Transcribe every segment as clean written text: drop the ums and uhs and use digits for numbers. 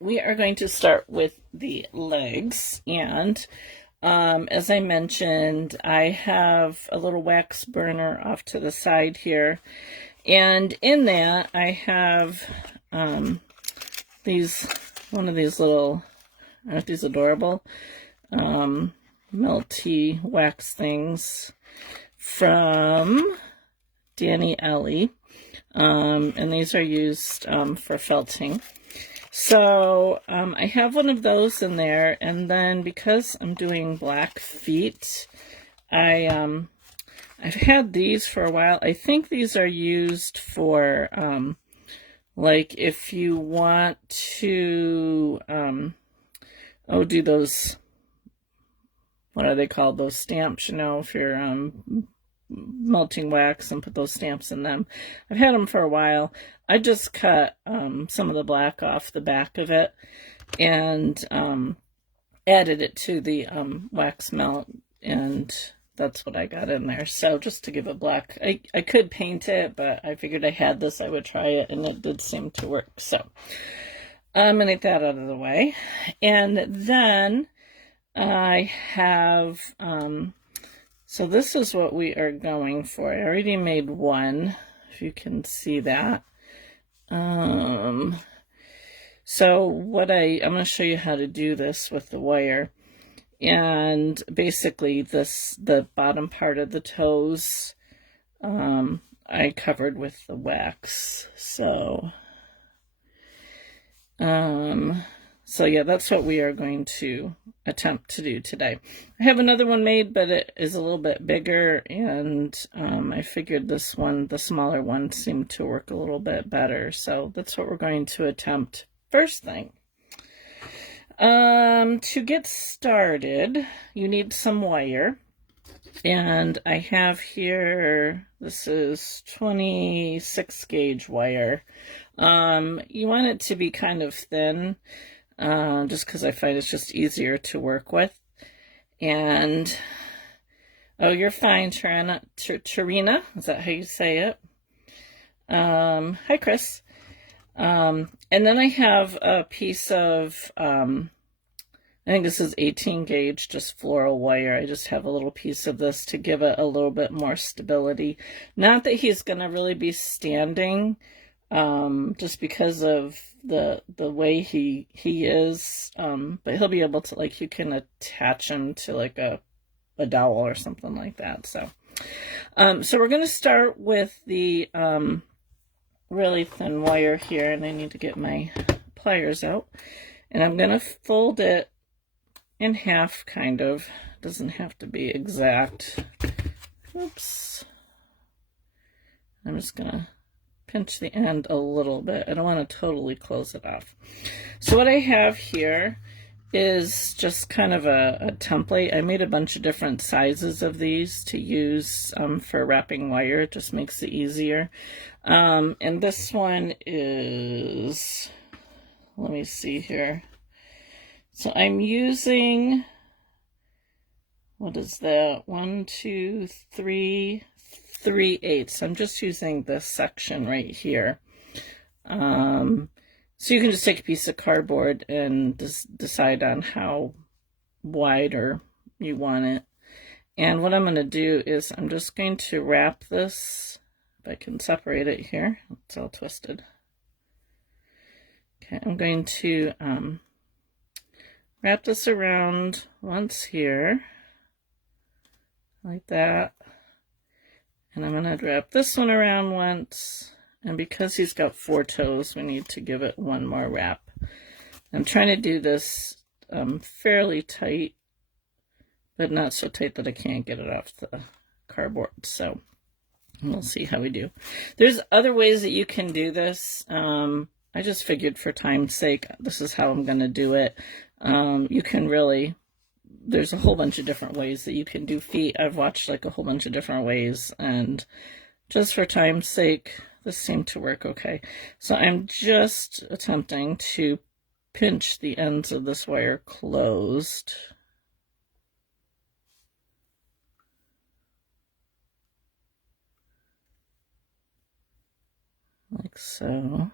we are going to start with the legs, and as I mentioned, I have a little wax burner off to the side here, and in that I have one of these little, aren't these adorable, melty wax things from Danny Ellie, and these are used for felting. So I have one of those in there, and then because I'm doing black feet, I've had these for a while. I think these are used for like if you want to do those, what are they called, those stamps, if you're melting wax and put those stamps in them. I've had them for a while. I just cut some of the black off the back of it and added it to the wax melt, and that's what I got in there. So just to give it black, I could paint it, but I figured I had this, I would try it, and it did seem to work. So I'm going to get that out of the way. And then I have, so this is what we are going for. I already made one, if you can see that. So what I'm going to show you how to do this with the wire. And basically the bottom part of the toes, I covered with the wax. So yeah, that's what we are going to attempt to do today. I have another one made, but it is a little bit bigger, and I figured this one, the smaller one, seemed to work a little bit better. So that's what we're going to attempt first thing. To get started, you need some wire, and I have here, this is 26 gauge wire. You want it to be kind of thin, just because I find it's just easier to work with. And, oh, you're fine, Tarina, is that how you say it? Hi, Chris. And then I have a piece of, I think this is 18 gauge, just floral wire. I just have a little piece of this to give it a little bit more stability. Not that he's going to really be standing, just because of the way he is, but he'll be able to, like, you can attach him to like a dowel or something like that. So we're going to start with the really thin wire here, and I need to get my pliers out, and I'm going to fold it in half, kind of. Doesn't have to be exact. Oops. I'm just going to pinch the end a little bit. I don't want to totally close it off. So what I have here is just kind of a template. I made a bunch of different sizes of these to use for wrapping wire. It just makes it easier. And this one is, let me see here. So I'm using, what is that? 1, 2, 3, 3/8. I'm just using this section right here. So you can just take a piece of cardboard and just decide on how wide you want it. And what I'm going to do is I'm just going to wrap this, if I can separate it here. It's all twisted. Okay, I'm going to wrap this around once here, like that. And I'm going to wrap this one around once. And because he's got 4 toes, we need to give it one more wrap. I'm trying to do this fairly tight, but not so tight that I can't get it off the cardboard. So we'll see how we do. There's other ways that you can do this. I just figured for time's sake, this is how I'm going to do it. You can really, there's a whole bunch of different ways that you can do feet. I've watched like a whole bunch of different ways, and just for time's sake, this seemed to work okay. So I'm just attempting to pinch the ends of this wire closed. Like so.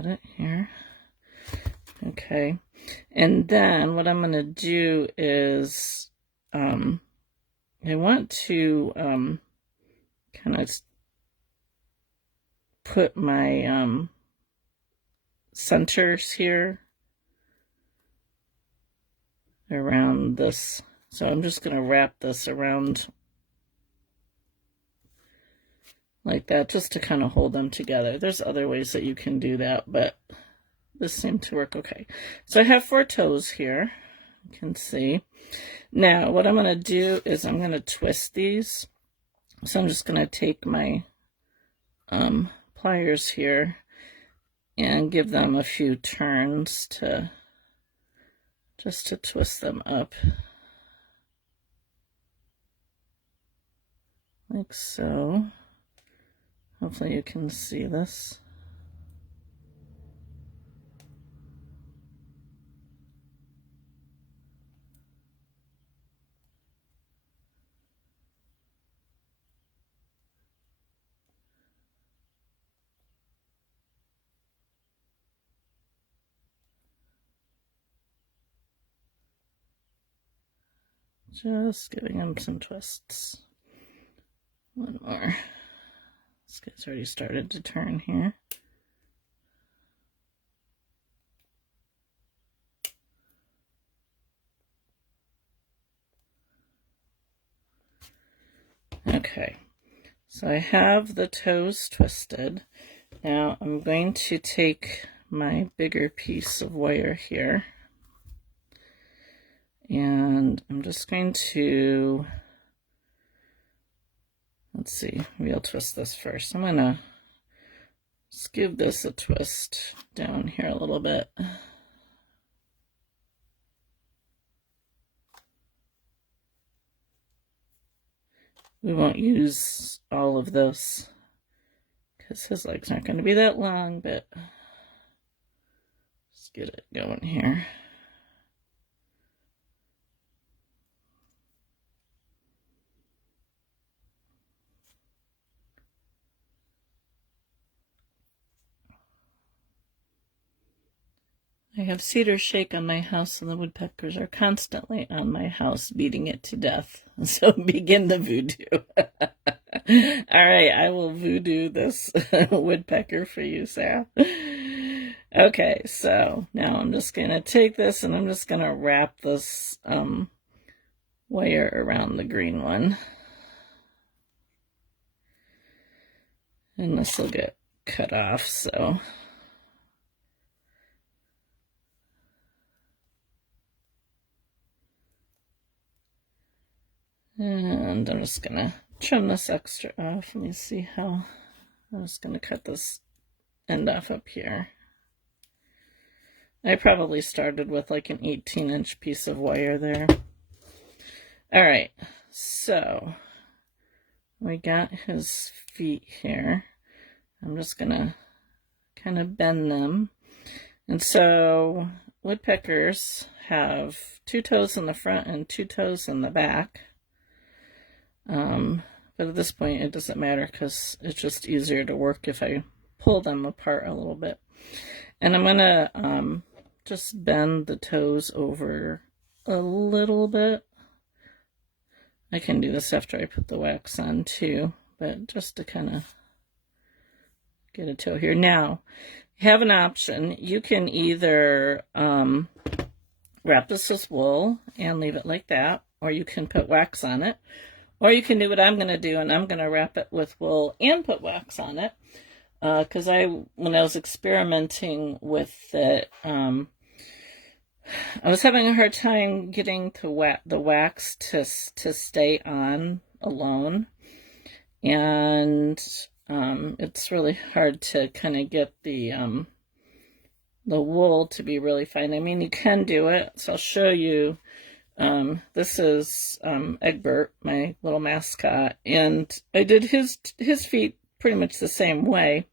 got it here. Okay, and then what I'm going to do is I want to kind of put my centers here around this. So I'm just going to wrap this around like that just to kind of hold them together. There's other ways that you can do that, but this seemed to work okay. So I have 4 toes here, you can see. Now what I'm going to do is I'm going to twist these. So I'm just going to take my pliers here and give them a few turns just to twist them up. Like so. Hopefully you can see this. Just giving them some twists. One more. This guy's already started to turn here. Okay, so I have the toes twisted. Now I'm going to take my bigger piece of wire here, and I'm just going to, let's see, maybe I'll twist this first. I'm gonna just give this a twist down here a little bit. We won't use all of this because his legs aren't going to be that long, but let's get it going here. I have cedar shake on my house, and the woodpeckers are constantly on my house, beating it to death. So begin the voodoo. All right, I will voodoo this woodpecker for you, Sal. Okay, so now I'm just going to take this, and I'm just going to wrap this wire around the green one. And this will get cut off, so... And I'm just going to trim this extra off. Let me see how. I'm just going to cut this end off up here. I probably started with like an 18-inch piece of wire there. All right, so we got his feet here. I'm just going to kind of bend them. And so woodpeckers have 2 toes in the front and 2 toes in the back. But at this point it doesn't matter because it's just easier to work if I pull them apart a little bit. And I'm gonna just bend the toes over a little bit. I can do this after I put the wax on too, but just to kind of get a toe here. Now, you have an option. You can either wrap this with wool and leave it like that, or you can put wax on it. Or you can do what I'm going to do, and I'm going to wrap it with wool and put wax on it. Because when I was experimenting with it, I was having a hard time getting the wax to stay on alone. And it's really hard to kind of get the wool to be really fine. I mean, you can do it, so I'll show you. This is Egbert, my little mascot, and I did his feet pretty much the same way,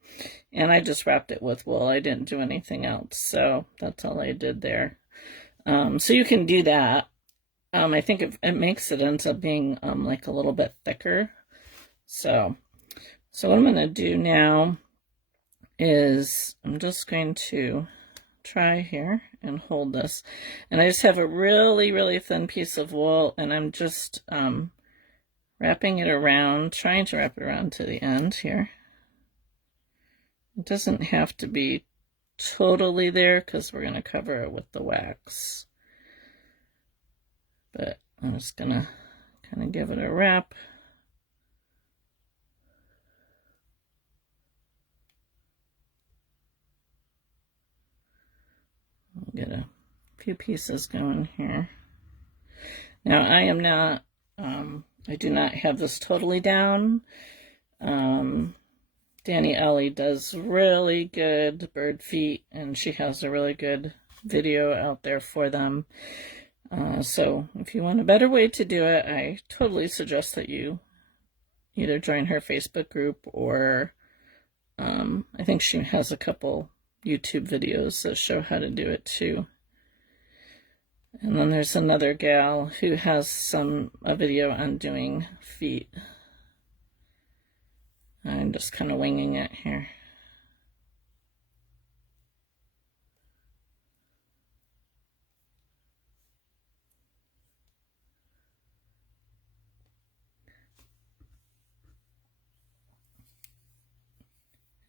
and I just wrapped it with wool. I didn't do anything else, so that's all I did there. So you can do that. I think it ends up being like a little bit thicker. So what I'm going to do now is I'm just going to try here and hold this. And I just have a really, really thin piece of wool, and I'm just wrapping it around, trying to wrap it around to the end here. It doesn't have to be totally there because we're going to cover it with the wax. But I'm just going to kind of give it a wrap. I'll get a few pieces going here. Now I am not, I do not have this totally down. Danny Ellie does really good bird feet, and she has a really good video out there for them. So if you want a better way to do it, I totally suggest that you either join her Facebook group or I think she has a couple YouTube videos that show how to do it too. And then there's another gal who has a video on doing feet. I'm just kind of winging it here.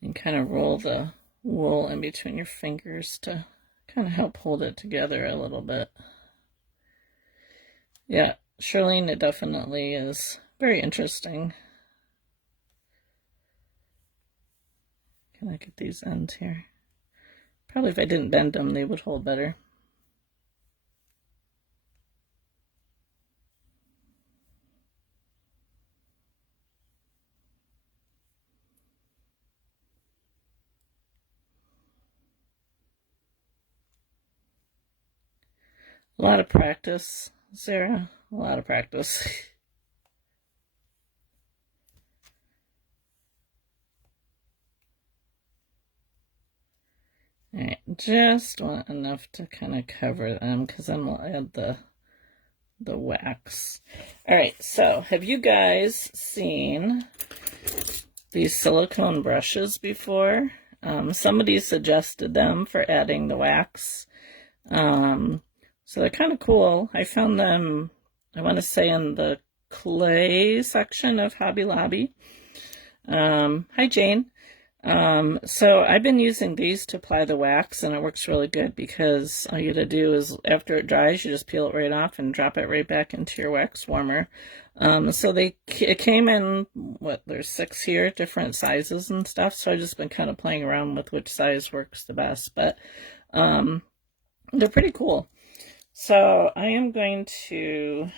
And kind of roll the wool in between your fingers to kind of help hold it together a little bit. Yeah, Charlene, it definitely is very interesting. Can I get these ends here? Probably if I didn't bend them, they would hold better. A lot of practice, Sarah. A lot of practice. Alright, just want enough to kind of cover them because then we'll add the wax. Alright, so have you guys seen these silicone brushes before? Somebody suggested them for adding the wax. So they're kind of cool. I found them, I want to say, in the clay section of Hobby Lobby. Hi, Jane. So I've been using these to apply the wax, and it works really good because all you got to do is, after it dries, you just peel it right off and drop it right back into your wax warmer. So it came in, there's 6 here, different sizes and stuff, so I've just been kind of playing around with which size works the best, but they're pretty cool. So I am going to,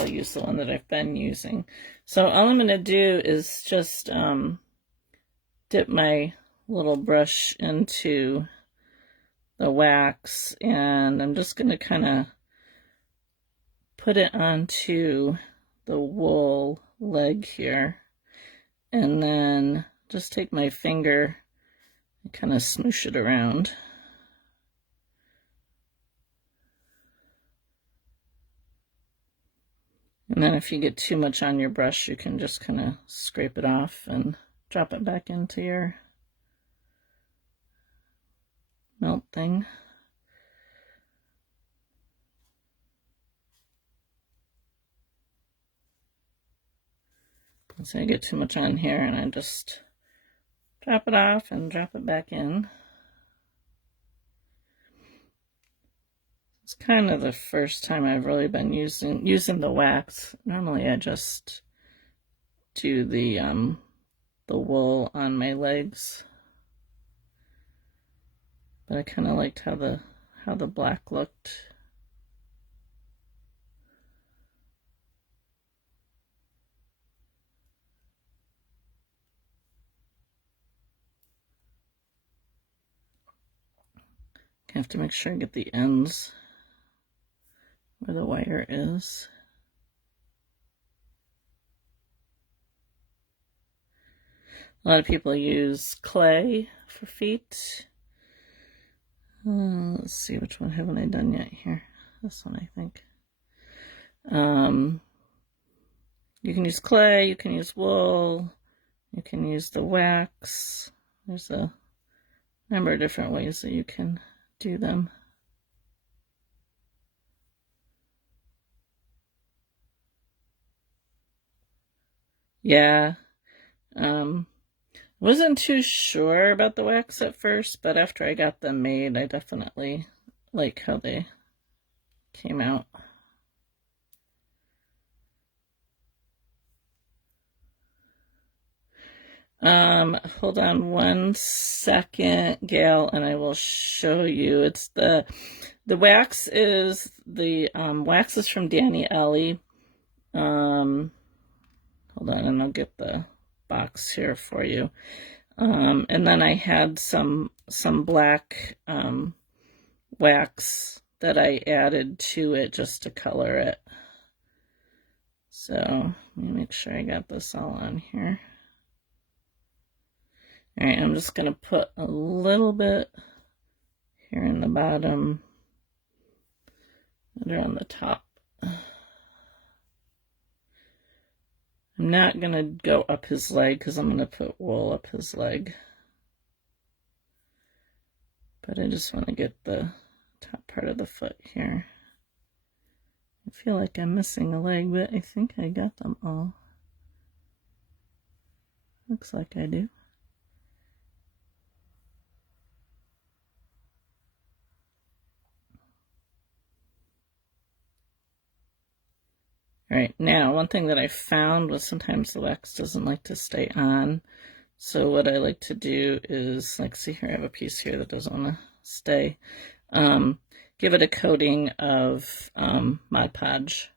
I'll use the one that I've been using. So all I'm going to do is just dip my little brush into the wax, and I'm just going to kind of put it onto the wool leg here, and then just take my finger and kind of smoosh it around. And then if you get too much on your brush, you can just kind of scrape it off and drop it back into your melt thing. So I get too much on here, and I just drop it off and drop it back in. It's kind of the first time I've really been using the wax. Normally I just do the wool on my legs, but I kind of liked how the black looked. I have to make sure I get the ends where the wire is. A lot of people use clay for feet. Let's see, which one haven't I done yet here? This one, I think. You can use clay, you can use wool, you can use the wax. There's a number of different ways that you can do them. Yeah. Wasn't too sure about the wax at first, but after I got them made, I definitely like how they came out. Hold on 1 second, Gail, and I will show you. It's the wax is wax is from Danny Ellie. Hold on, and I'll get the box here for you. And then I had some black wax that I added to it just to color it. So let me make sure I got this all on here. All right, I'm just going to put a little bit here in the bottom and around the top. I'm not going to go up his leg because I'm going to put wool up his leg. But I just want to get the top part of the foot here. I feel like I'm missing a leg, but I think I got them all. Looks like I do. All right, now one thing that I found was sometimes the wax doesn't like to stay on. So what I like to do is, like, see here, I have a piece here that doesn't want to stay. Give it a coating of Mod Podge.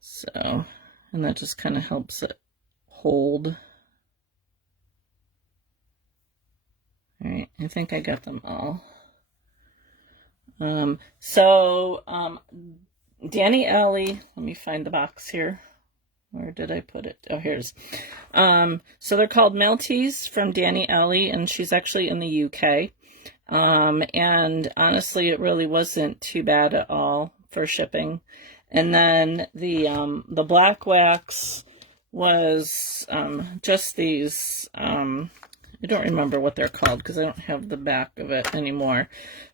So, and that just kind of helps it hold. All right, I think I got them all. Danny Ellie, let me find the box here. Where did I put it? Oh, here's. So they're called Melties from Danny Ellie, and she's actually in the UK. And honestly, it really wasn't too bad at all for shipping. And then the black wax was just these. I don't remember what they're called because I don't have the back of it anymore.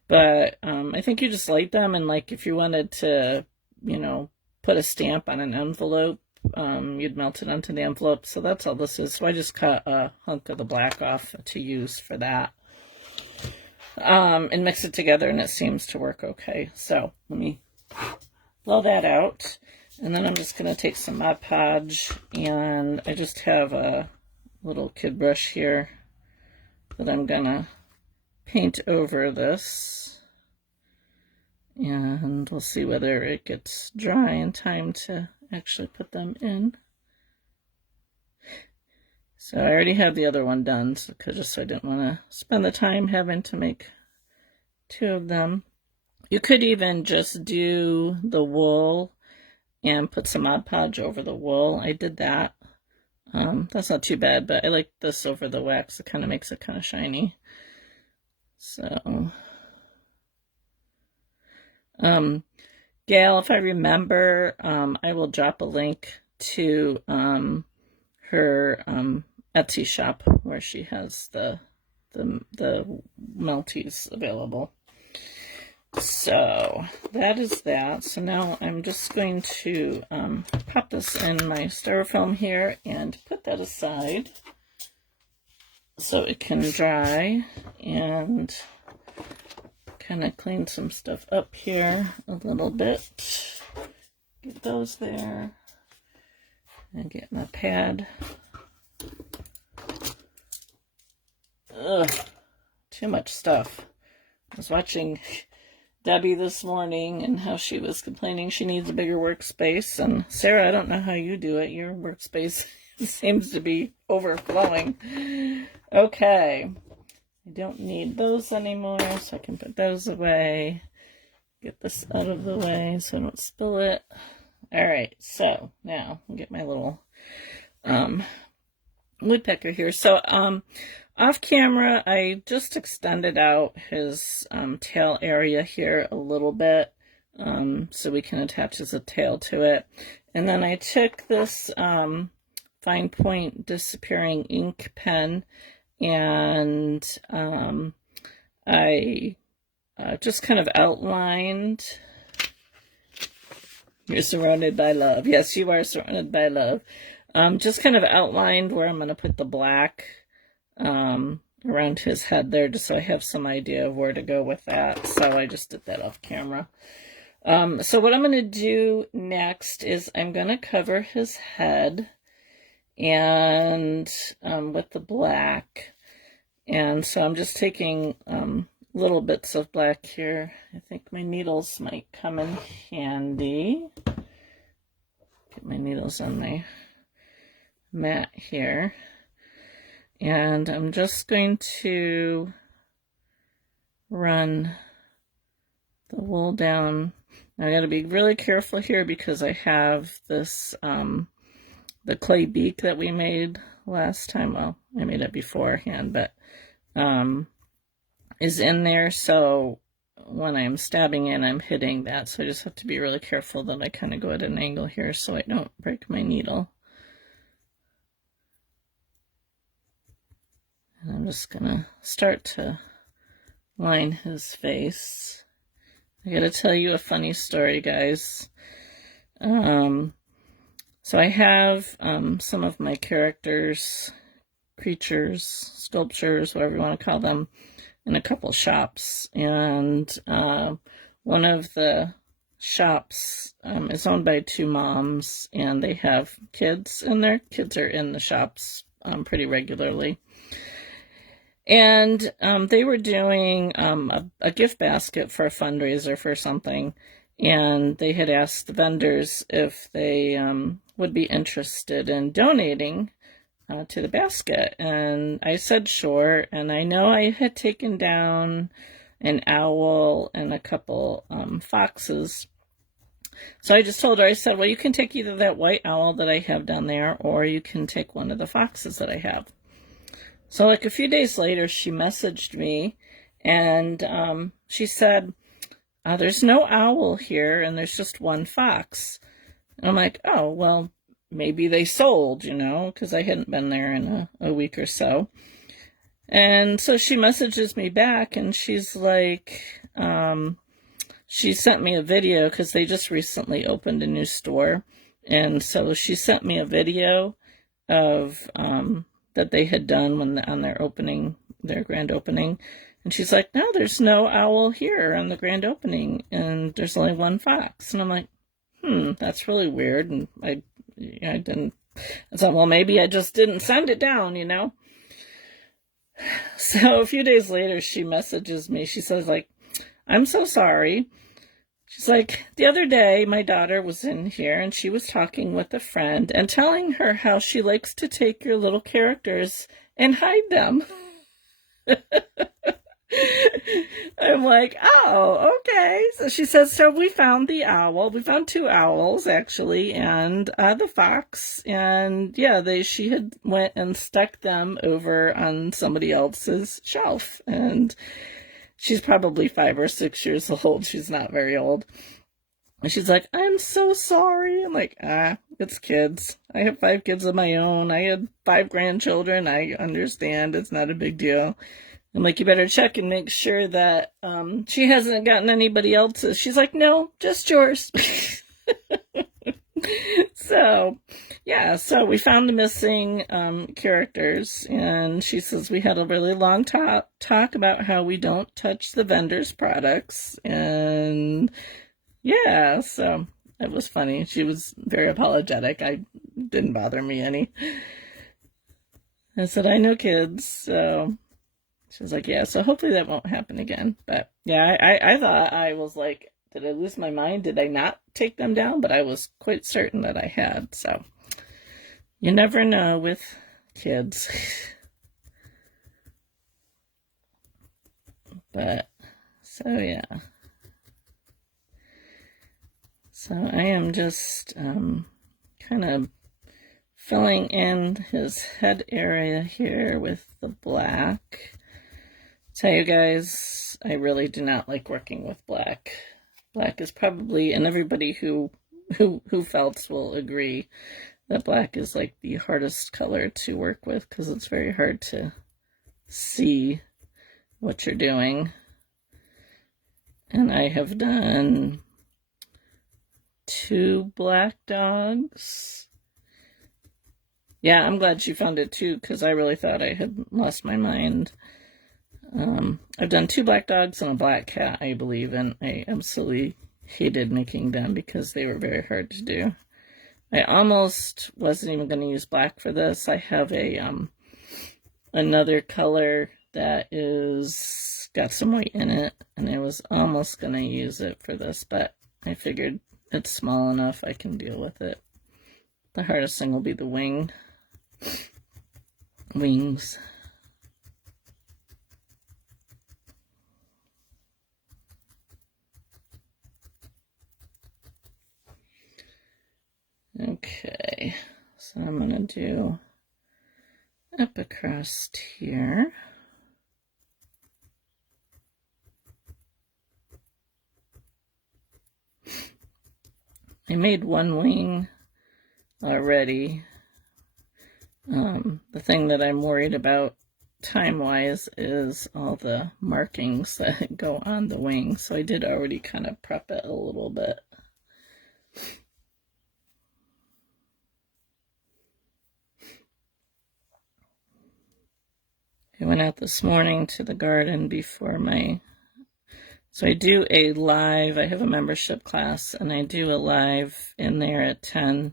But I think you just light them, and like if you wanted to, you know, put a stamp on an envelope, you'd melt it onto the envelope. So that's all this is. So I just cut a hunk of the black off to use for that. And mix it together, and it seems to work okay. So let me blow that out. And then I'm just going to take some Mod Podge, and I just have a little kid brush here that I'm going to paint over this. And we'll see whether it gets dry in time to actually put them in. So I already have the other one done, so I didn't want to spend the time having to make 2 of them. You could even just do the wool and put some Mod Podge over the wool. I did that. That's not too bad, but I like this over the wax. It kind of makes it kind of shiny. So, Gail, if I remember, I will drop a link to her Etsy shop where she has the melties available. So that is that. So now I'm just going to pop this in my styrofoam here and put that aside so it can dry, and kind of clean some stuff up here a little bit. Get those there and get my pad. Ugh, too much stuff. I was watching Debbie this morning and how she was complaining she needs a bigger workspace. And Sarah, I don't know how you do it. Your workspace seems to be overflowing. Okay. I don't need those anymore, so I can put those away. Get this out of the way so I don't spill it. All right, so now I'll get my little woodpecker here. So off camera, I just extended out his tail area here a little bit so we can attach his tail to it. And then I took this fine point disappearing ink pen, and I just kind of outlined. You're surrounded by love. Yes, you are surrounded by love. Just kind of outlined where I'm going to put the black around his head there, just so I have some idea of where to go with that. So I just did that off camera. So what I'm going to do next is I'm going to cover his head and with the black. And so I'm just taking little bits of black here. I think my needles might come in handy. Get my needles on my mat here. And I'm just going to run the wool down. Now I got to be really careful here because I have this, the clay beak that we made last time. Well, I made it beforehand, but is in there. So when I'm stabbing in, I'm hitting that. So I just have to be really careful that I kind of go at an angle here so I don't break my needle. And I'm just gonna start to line his face. I gotta tell you a funny story, guys. So I have some of my characters, creatures, sculptures, whatever you want to call them, in a couple shops. And one of the shops is owned by two moms, and they have kids in there. Kids are in the shops pretty regularly. And they were doing a gift basket for a fundraiser for something, and they had asked the vendors if they would be interested in donating to the basket. And I said sure, and I know I had taken down an owl and a couple foxes. So I just told her, I said, well, you can take either that white owl that I have down there, or you can take one of the foxes that I have. So like a few days later, she messaged me, and she said, there's no owl here, and there's just one fox. And I'm like, oh, well, maybe they sold, you know, because I hadn't been there in a week or so. And so she messages me back, and she's like, she sent me a video, because they just recently opened a new store. And so she sent me a video of that they had done on their opening, their grand opening. And she's like, no, there's no owl here on the grand opening, and there's only one fox. And I'm like, that's really weird. And I thought, well, maybe I just didn't send it down, you know? So a few days later, she messages me. She says, like, I'm so sorry. She's like, the other day, my daughter was in here, and she was talking with a friend and telling her how she likes to take your little characters and hide them. I'm like, oh, okay. So she says, so we found the owl. We found two owls, actually, and the fox. And yeah, she had went and stuck them over on somebody else's shelf. And she's probably 5 or 6 years old. She's not very old. And she's like, I'm so sorry. I'm like, it's kids. I have 5 kids of my own. I had 5 grandchildren. I understand. It's not a big deal. I'm like, you better check and make sure that she hasn't gotten anybody else's. She's like, no, just yours. So, yeah, so we found the missing characters, and she says we had a really long talk about how we don't touch the vendors' products, and yeah, so it was funny. She was very apologetic. Didn't bother me any. I said, I know kids, so she was like, yeah, so hopefully that won't happen again. But yeah, I thought, I was like, did I lose my mind? Did I not take them down? But I was quite certain that I had. So you never know with kids. But so yeah. So I am just kind of filling in his head area here with the black. Tell you guys, I really do not like working with black. Black is probably, and everybody who felts will agree, That black is like the hardest color to work with because it's very hard to see what you're doing. And I have done 2 black dogs. Yeah, I'm glad she found it too, because I really thought I had lost my mind. I've done 2 black dogs and a black cat, I believe, and I absolutely hated making them because they were very hard to do. I almost wasn't even going to use black for this. I have a another color that is got some white in it, and I was almost going to use it for this, but I figured it's small enough I can deal with it. The hardest thing will be the wings. Okay, so I'm going to do up across here. I made 1 wing already. The thing that I'm worried about time-wise is all the markings that go on the wing, so I did already kind of prep it a little bit. I went out this morning to the garden before so I do a live, I have a membership class, and I do a live in there at 10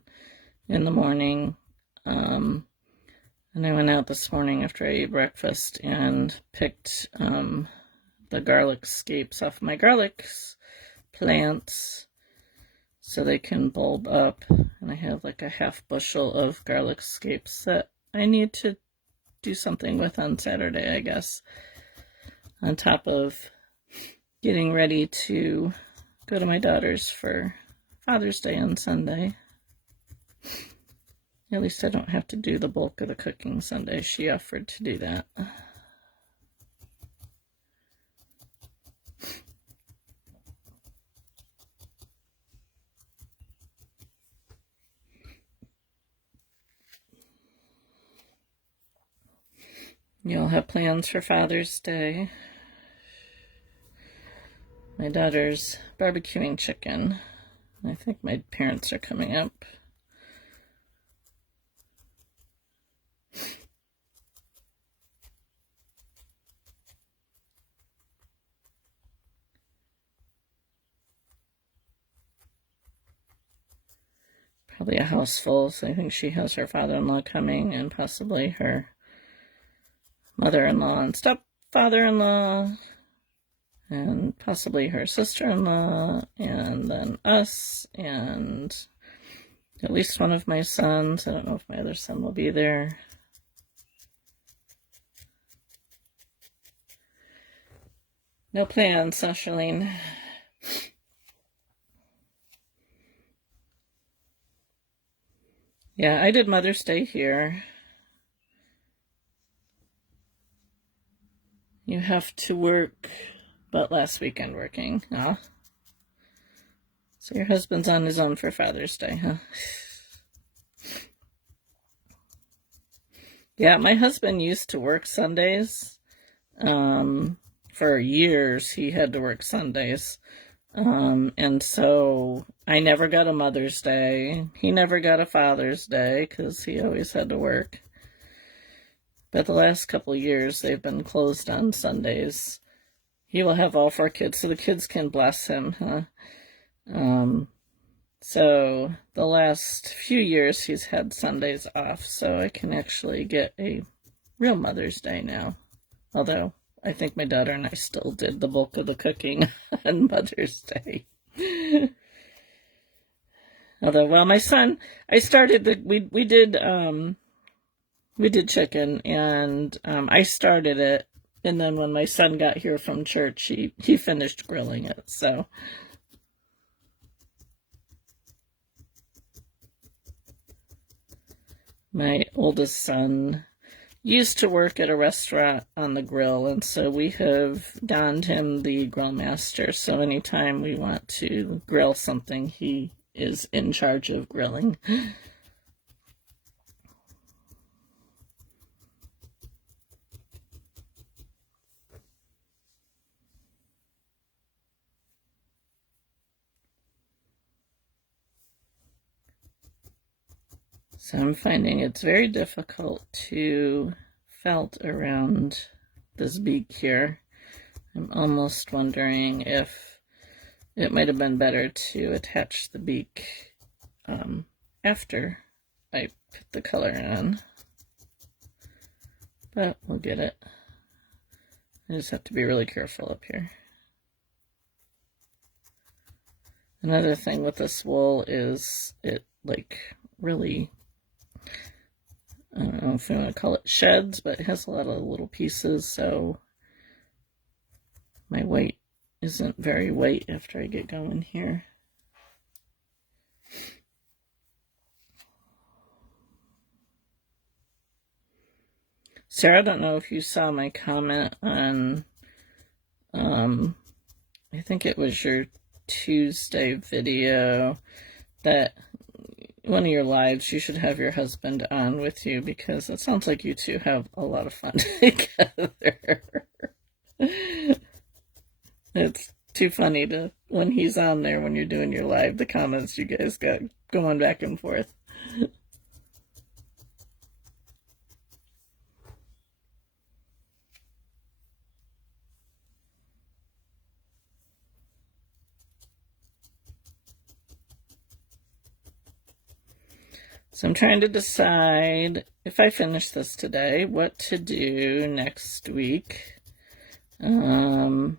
in the morning. And I went out this morning after I ate breakfast and picked the garlic scapes off my garlic plants so they can bulb up. And I have like a half bushel of garlic scapes that I need to do something with on Saturday, I guess, on top of getting ready to go to my daughter's for Father's Day on Sunday. At least I don't have to do the bulk of the cooking Sunday. She offered to do that. You all have plans for Father's Day. My daughter's barbecuing chicken. I think my parents are coming up. Probably a house full, so I think she has her father-in-law coming and possibly her mother-in-law and stepfather-in-law and possibly her sister-in-law and then us and at least one of my sons. I don't know if my other son will be there. No plans, huh, Charlene? Yeah, I did Mother's Day here. You have to work, but last weekend working. Oh. So your husband's on his own for Father's Day, huh? Yeah, my husband used to work Sundays. For years, he had to work Sundays. And so I never got a Mother's Day. He never got a Father's Day because he always had to work. But the last couple of years, they've been closed on Sundays. He will have all 4 kids, so the kids can bless him, huh? So the last few years, he's had Sundays off, so I can actually get a real Mother's Day now. Although I think my daughter and I still did the bulk of the cooking on Mother's Day. Although, well, my son, I started we did chicken, and I started it, and then when my son got here from church, he finished grilling it, so. My oldest son used to work at a restaurant on the grill, and so we have donned him the grill master. So anytime we want to grill something, he is in charge of grilling. So I'm finding it's very difficult to felt around this beak here. I'm almost wondering if it might have been better to attach the beak after I put the color in. But we'll get it. I just have to be really careful up here. Another thing with this wool is it like really, I don't know if you want to call it sheds, but it has a lot of little pieces, so my white isn't very white after I get going here. Sarah, I don't know if you saw my comment on, I think it was your Tuesday video, that one of your lives you should have your husband on with you, because it sounds like you two have a lot of fun together. It's too funny to, when he's on there, when you're doing your live, the comments you guys got going back and forth. So I'm trying to decide, if I finish this today, what to do next week. I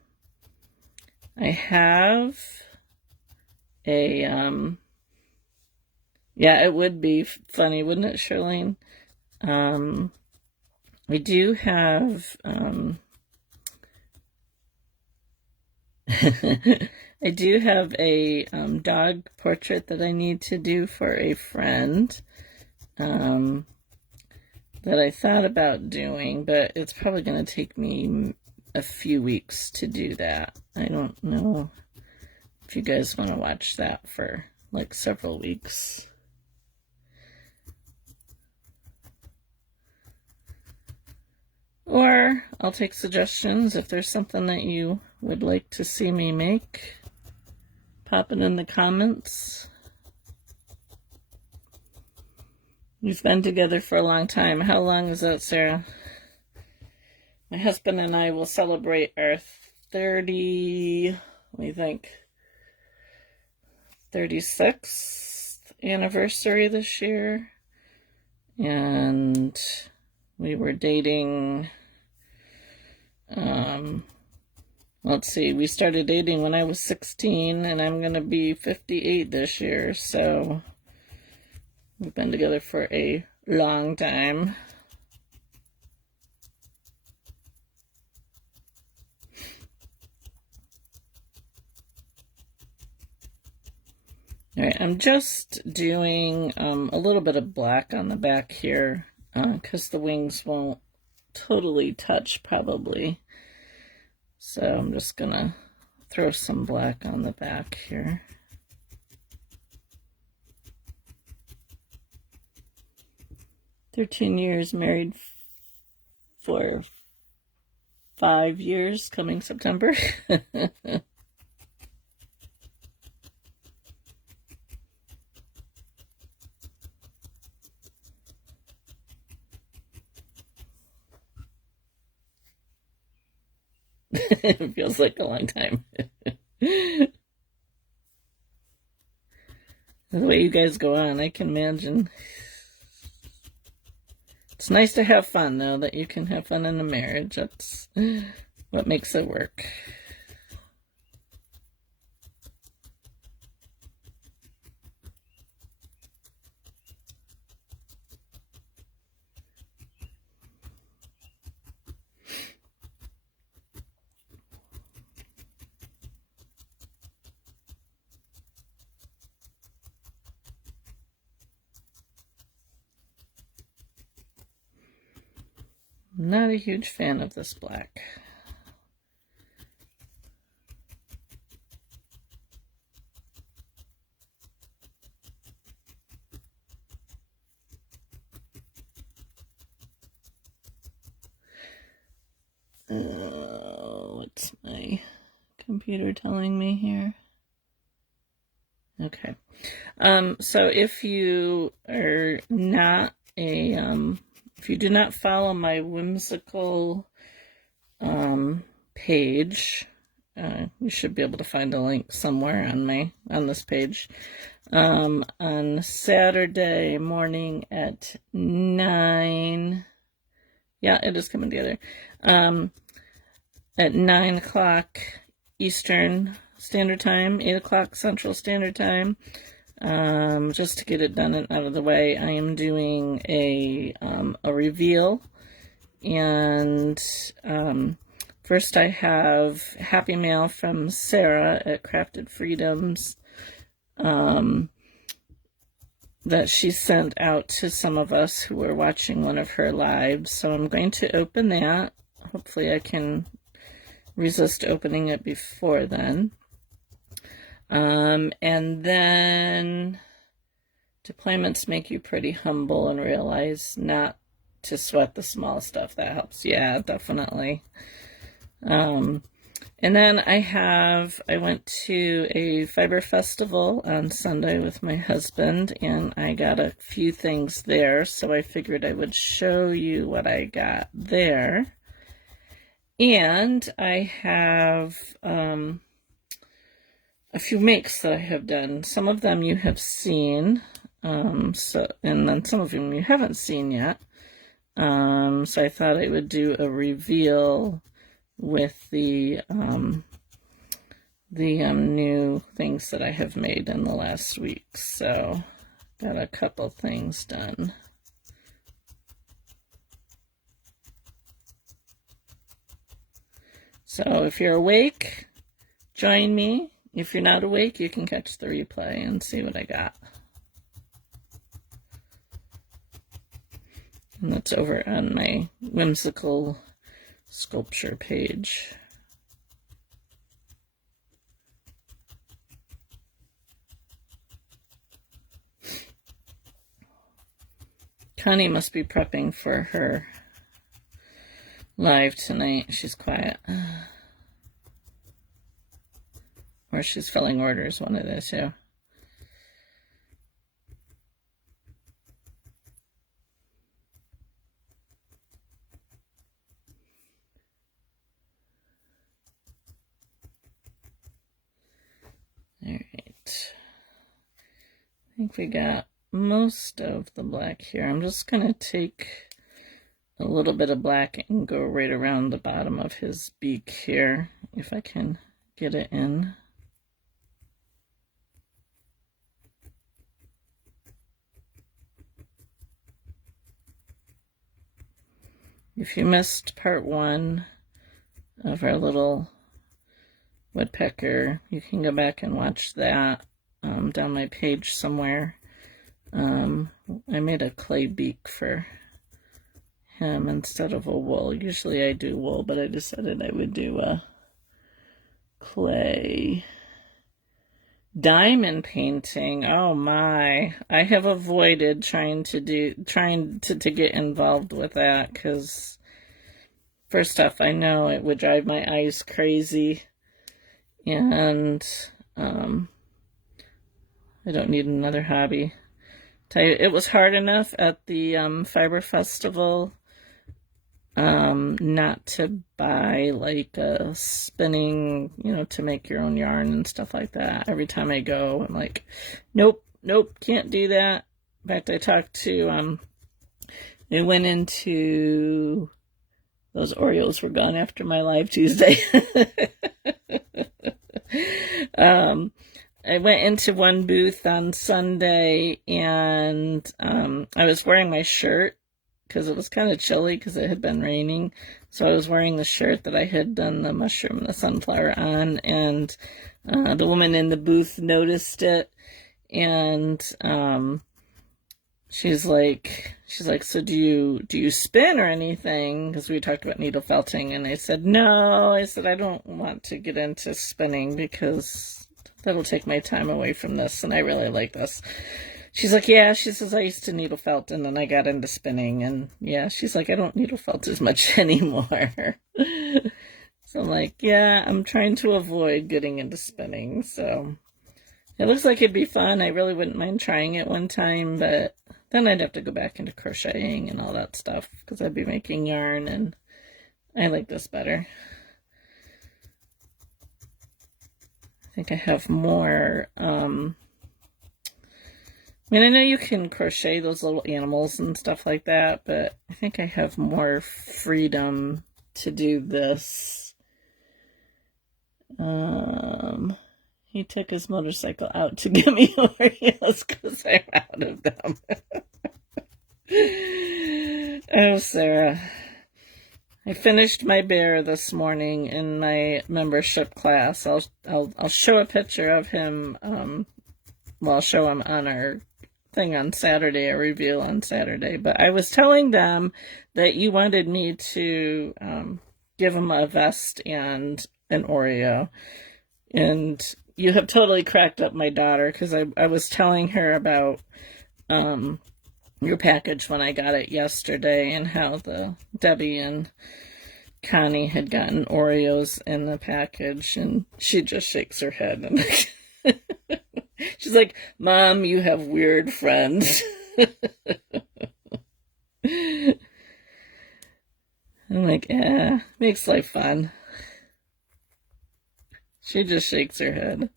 have a, yeah, it would be funny, wouldn't it, Charlene? I do have, I do have a dog portrait that I need to do for a friend that I thought about doing, but it's probably going to take me a few weeks to do that. I don't know if you guys want to watch that for like several weeks. Or I'll take suggestions if there's something that you would like to see me make. Pop it in the comments. We've been together for a long time. How long is that, Sarah? My husband and I will celebrate our 36th anniversary this year. And we were dating, let's see, we started dating when I was 16, and I'm going to be 58 this year, so we've been together for a long time. All right, I'm just doing a little bit of black on the back here because the wings won't totally touch probably. So I'm just gonna throw some black on the back here. "13 years married for 5 years coming September." It feels like a long time. The way you guys go on, I can imagine. It's nice to have fun, though, that you can have fun in a marriage. That's what makes it work. I'm not a huge fan of this black. What's my computer telling me here? Okay. So if you are not if you do not follow my Whimsical page, you should be able to find a link somewhere on this page. On Saturday morning at 9, yeah, it is coming together. At 9 o'clock Eastern Standard Time, 8 o'clock Central Standard Time. Just to get it done and out of the way, I am doing a reveal, and first I have Happy Mail from Sarah at Crafted Freedoms that she sent out to some of us who were watching one of her lives. So I'm going to open that. Hopefully I can resist opening it before then. And then deployments make you pretty humble and realize not to sweat the small stuff. That helps. Yeah, definitely. And then I went to a fiber festival on Sunday with my husband, and I got a few things there, so I figured I would show you what I got there. And I have a few makes that I have done. Some of them you have seen, and then some of them you haven't seen yet. So I thought I would do a reveal with the new things that I have made in the last week. So got a couple things done. So if you're awake, join me. If you're not awake, you can catch the replay and see what I got. And that's over on my Whimsical sculpture page. Connie must be prepping for her live tonight. She's quiet. Or she's filling orders, one of the two. All right. I think we got most of the black here. I'm just going to take a little bit of black and go right around the bottom of his beak here, if I can get it in. If you missed part 1 of our little woodpecker, you can go back and watch that down my page somewhere. I made a clay beak for him instead of a wool. Usually I do wool, but I decided I would do a clay. Diamond painting. Oh my. I have avoided trying to get involved with that, because first off, I know it would drive my eyes crazy, and I don't need another hobby. Tell you, it was hard enough at the fiber festival not to buy like a spinning, to make your own yarn and stuff like that. Every time I go, I'm like, nope, can't do that. In fact, I talked to they went into, those Oreos were gone after my live Tuesday. I went into one booth on Sunday, and I was wearing my shirt because it was kind of chilly because it had been raining. So I was wearing the shirt that I had done the mushroom and the sunflower on, and the woman in the booth noticed it, and she's like, so do you spin or anything? Because we talked about needle felting, and I said, no. I said, I don't want to get into spinning because that'll take my time away from this, and I really like this. She's like, yeah, she says, I used to needle felt, and then I got into spinning, and yeah, she's like, I don't needle felt as much anymore. So I'm like, yeah, I'm trying to avoid getting into spinning, so It looks like it'd be fun. I really wouldn't mind trying it one time, but then I'd have to go back into crocheting and all that stuff because I'd be making yarn, and I like this better. I think I have more, I mean, I know you can crochet those little animals and stuff like that, but I think I have more freedom to do this. He took his motorcycle out to give me Oreos because I'm out of them. Oh, Sarah. I finished my bear this morning in my membership class. I'll show a picture of him. I'll show him on our thing on Saturday, a reveal on Saturday. But I was telling them that you wanted me to give him a vest and an Oreo, and you have totally cracked up my daughter because I was telling her about your package when I got it yesterday and how the Debbie and Connie had gotten Oreos in the package, and she just shakes her head and she's like, Mom, you have weird friends. I'm like, makes life fun. She just shakes her head.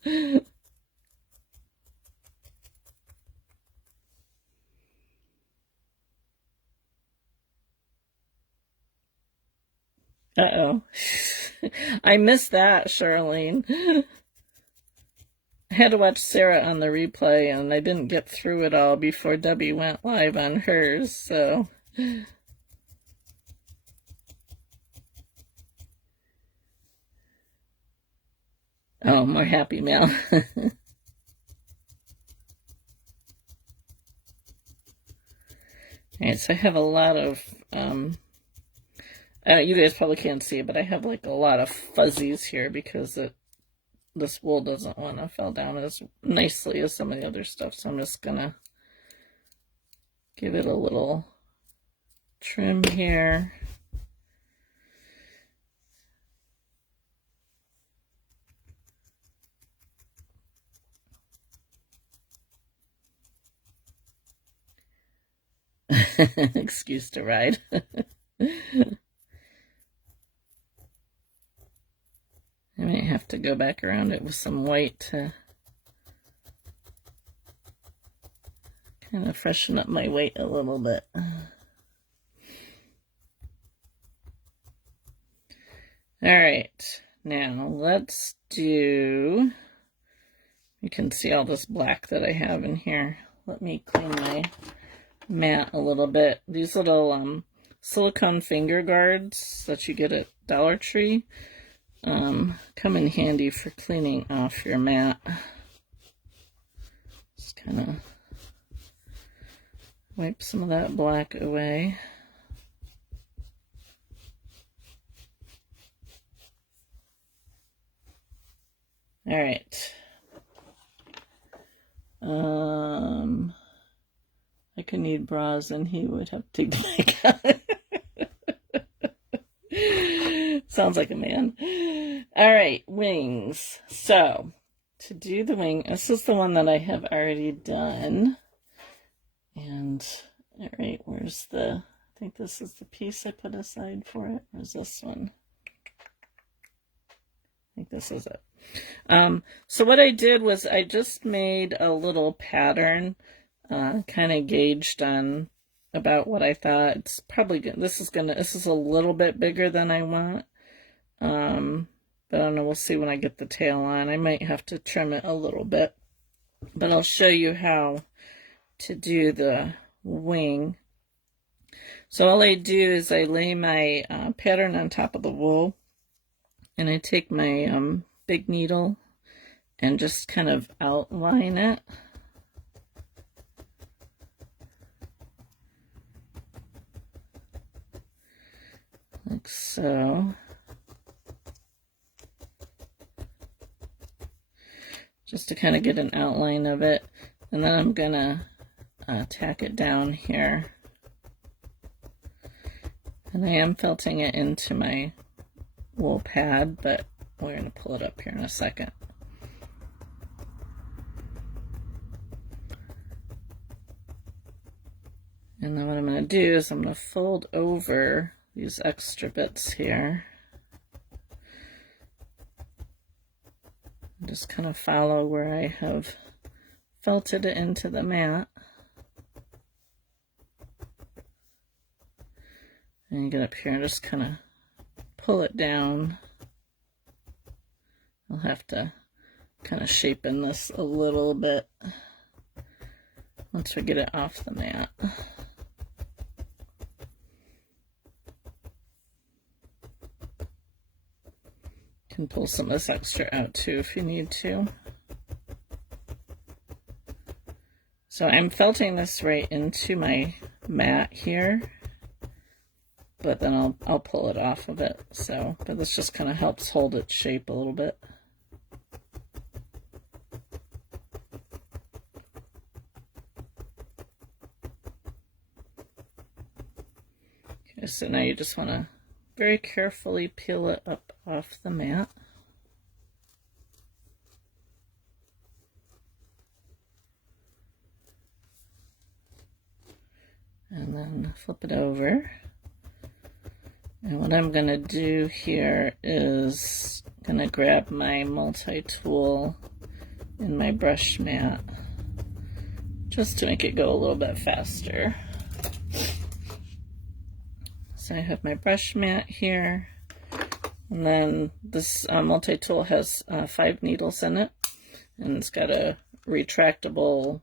Uh-oh. I missed that, Charlene. I had to watch Sarah on the replay, and I didn't get through it all before Debbie went live on hers, so... Oh, more happy mail. Alright, so I have a lot of, you guys probably can't see it, but I have like a lot of fuzzies here because this wool doesn't want to fall down as nicely as some of the other stuff, so I'm just gonna give it a little trim here. Excuse to ride. I might have to go back around it with some white to kind of freshen up my weight a little bit. Alright, now let's do, you can see all this black that I have in here. Let me clean my mat a little bit. These little silicone finger guards that you get at Dollar Tree come in handy for cleaning off your mat. Just kind of wipe some of that black away. All right. I could need bras and he would have to take the Sounds like a man. All right, wings. So, to do the wing, this is the one that I have already done. And, all right, where's the, I think this is the piece I put aside for it. Where's this one? I think this is it. So what I did was I just made a little pattern, kind of gauged on about what I thought. It's probably good. This is a little bit bigger than I want. But I don't know, we'll see when I get the tail on. I might have to trim it a little bit, but I'll show you how to do the wing. So all I do is I lay my pattern on top of the wool, and I take my big needle and just kind of outline it. Like so. Just to kind of get an outline of it. And then I'm gonna tack it down here. And I am felting it into my wool pad, but we're gonna pull it up here in a second. And then what I'm going to do is I'm going to fold over these extra bits here. Just kind of follow where I have felted it into the mat. And you get up here and just kind of pull it down. I'll have to kind of shapen this a little bit once we get it off the mat. You can pull some of this extra out too if you need to. So I'm felting this right into my mat here, but then I'll pull it off of it. So, but this just kind of helps hold its shape a little bit. Okay, so now you just want to very carefully peel it up off the mat. And then flip it over. And what I'm going to do here is going to grab my multi-tool in my brush mat just to make it go a little bit faster. So I have my brush mat here, and then this multi-tool has 5 needles in it, and it's got a retractable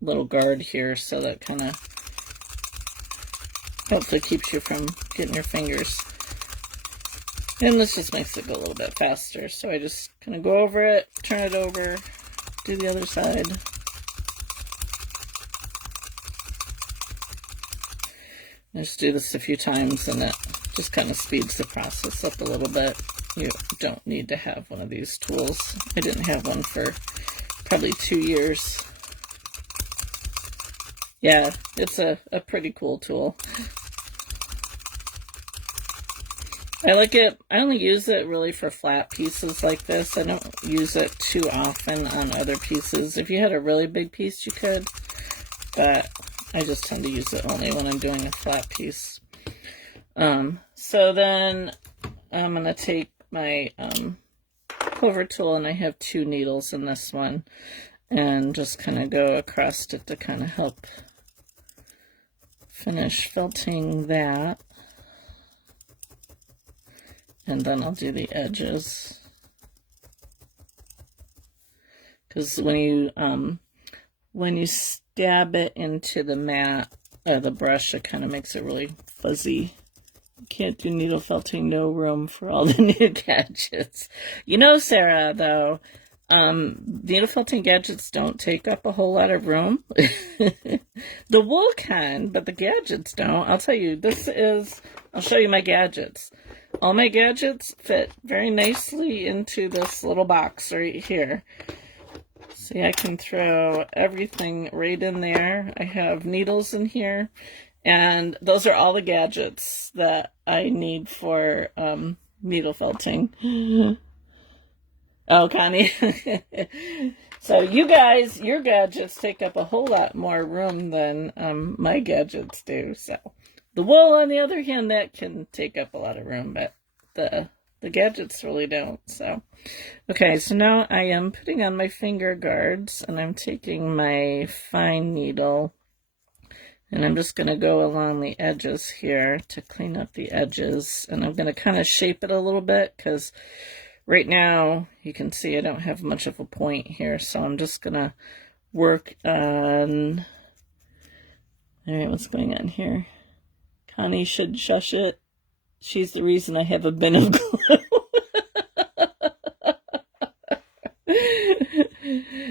little guard here, so that kind of hopefully keeps you from getting your fingers. And this just makes it go a little bit faster. So I just kind of go over it, turn it over, do the other side. I just do this a few times and it just kind of speeds the process up a little bit. You don't need to have one of these tools. I didn't have one for probably 2 years. Yeah, it's a pretty cool tool. I like it. I only use it really for flat pieces like this. I don't use it too often on other pieces. If you had a really big piece, you could, but I just tend to use it only when I'm doing a flat piece. So then I'm going to take my clover tool, and I have 2 needles in this one, and just kind of go across it to kind of help finish felting that. And then I'll do the edges, because when you stab it into the mat or the brush, it kind of makes it really fuzzy. You can't do needle felting, no room for all the new gadgets. You know, Sarah, though, needle felting gadgets don't take up a whole lot of room. The wool can, but the gadgets don't. I'll tell you, I'll show you my gadgets. All my gadgets fit very nicely into this little box right here. See, I can throw everything right in there. I have needles in here, and those are all the gadgets that I need for needle felting. Oh, Connie. So you guys, your gadgets take up a whole lot more room than my gadgets do. So the wool, on the other hand, that can take up a lot of room, but the gadgets really don't. So, okay, so now I am putting on my finger guards, and I'm taking my fine needle, and I'm just going to go along the edges here to clean up the edges, and I'm going to kind of shape it a little bit, because right now you can see I don't have much of a point here, so I'm just going to work on... All right, what's going on here? Connie should shush it. She's the reason I have a bin of glue.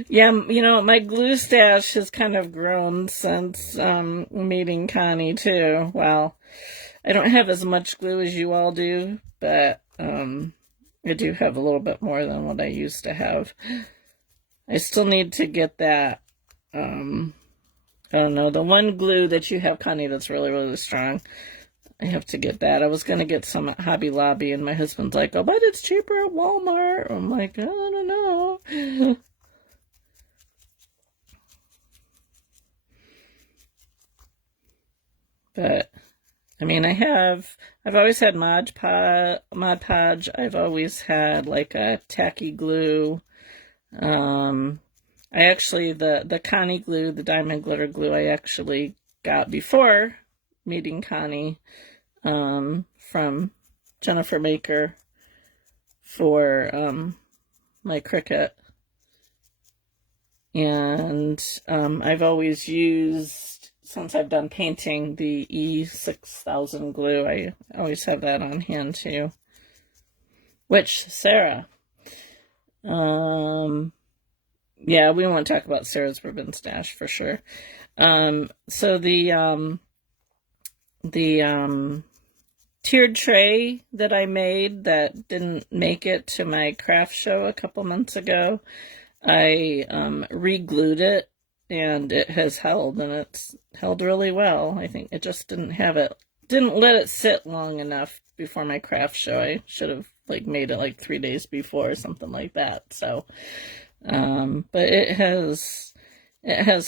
Yeah, you know, my glue stash has kind of grown since meeting Connie, too. Well, I don't have as much glue as you all do, but I do have a little bit more than what I used to have. I still need to get that, I don't know, the one glue that you have, Connie, that's really, really strong. I have to get that. I was going to get some at Hobby Lobby, and my husband's like, oh, but it's cheaper at Walmart. I'm like, I don't know. But I mean, I've always had Mod Podge. I've always had like a tacky glue. I actually, the Connie glue, the diamond glitter glue, I actually got before meeting Connie, from Jennifer Maker for, my Cricut. And, I've always used, since I've done painting, the E6000 glue. I always have that on hand too. Which, Sarah, yeah, we won't talk about Sarah's ribbon stash for sure. So the tiered tray that I made that didn't make it to my craft show a couple months ago, I re-glued it, and it has held, and it's held really well. I think it just didn't let it sit long enough before my craft show. I should have like made it like 3 days before or something like that. So, but it has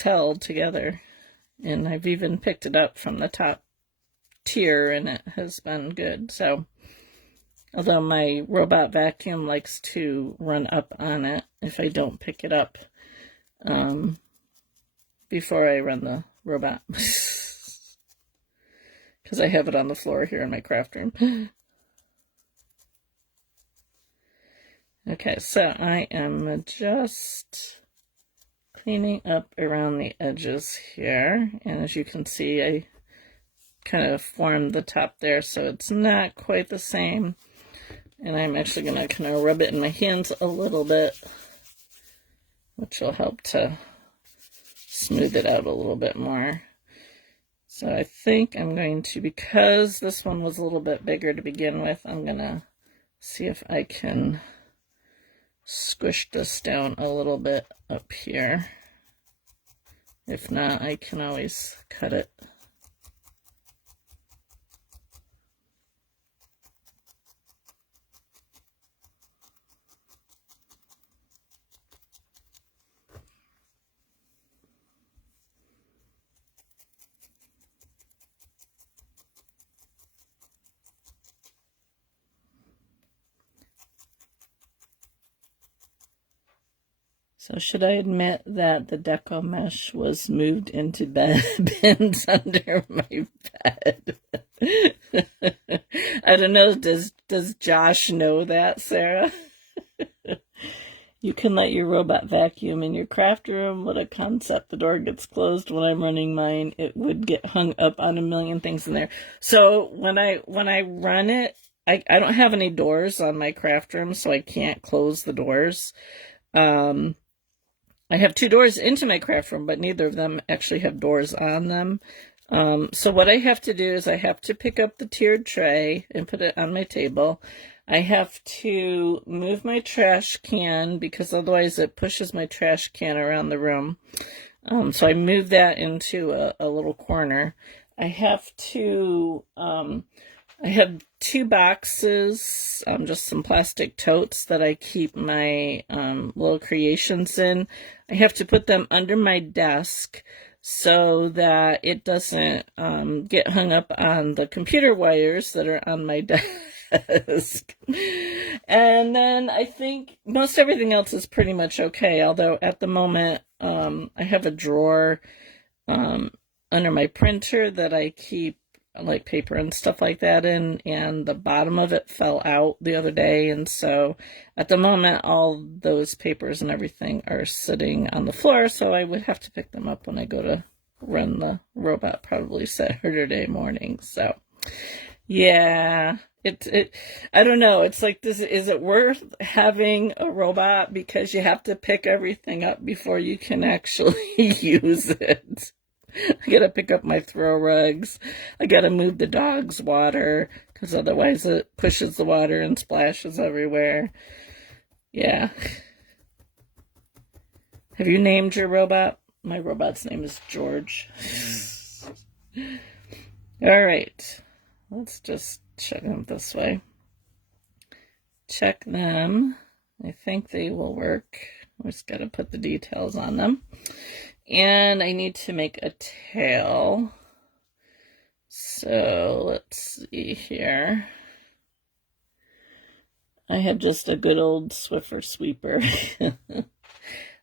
held together, and I've even picked it up from the top tier, and it has been good. So, although my robot vacuum likes to run up on it if I don't pick it up before I run the robot, because I have it on the floor here in my craft room. Okay, so I am just cleaning up around the edges here, and as you can see, I kind of formed the top there, so it's not quite the same. And I'm actually going to kind of rub it in my hands a little bit, which will help to smooth it out a little bit more. So I think I'm going to, because this one was a little bit bigger to begin with, I'm going to see if I can squish this down a little bit up here. If not, I can always cut it. So should I admit that the deco mesh was moved into bins under my bed? I don't know, does Josh know that, Sarah? You can let your robot vacuum in your craft room. What a concept. The door gets closed when I'm running mine. It would get hung up on a million things in there. So when I run it, I don't have any doors on my craft room, so I can't close the doors. I have 2 doors into my craft room, but neither of them actually have doors on them. So what I have to do is I have to pick up the tiered tray and put it on my table. I have to move my trash can, because otherwise it pushes my trash can around the room. So I move that into a little corner. I have to, I have 2 boxes, just some plastic totes that I keep my little creations in. I have to put them under my desk so that it doesn't get hung up on the computer wires that are on my desk. And then I think most everything else is pretty much okay, although at the moment I have a drawer under my printer that I keep like paper and stuff like that in, and the bottom of it fell out the other day, and so at the moment all those papers and everything are sitting on the floor, so I would have to pick them up when I go to run the robot, probably Saturday morning. So yeah, I don't know, it's like, is it worth having a robot because you have to pick everything up before you can actually use it? I gotta pick up my throw rugs. I gotta move the dog's water, because otherwise it pushes the water and splashes everywhere. Yeah. Have you named your robot? My robot's name is George. All right. Let's just check them this way. Check them. I think they will work. I just gotta put the details on them. And I need to make a tail. So let's see here. I have just a good old Swiffer sweeper.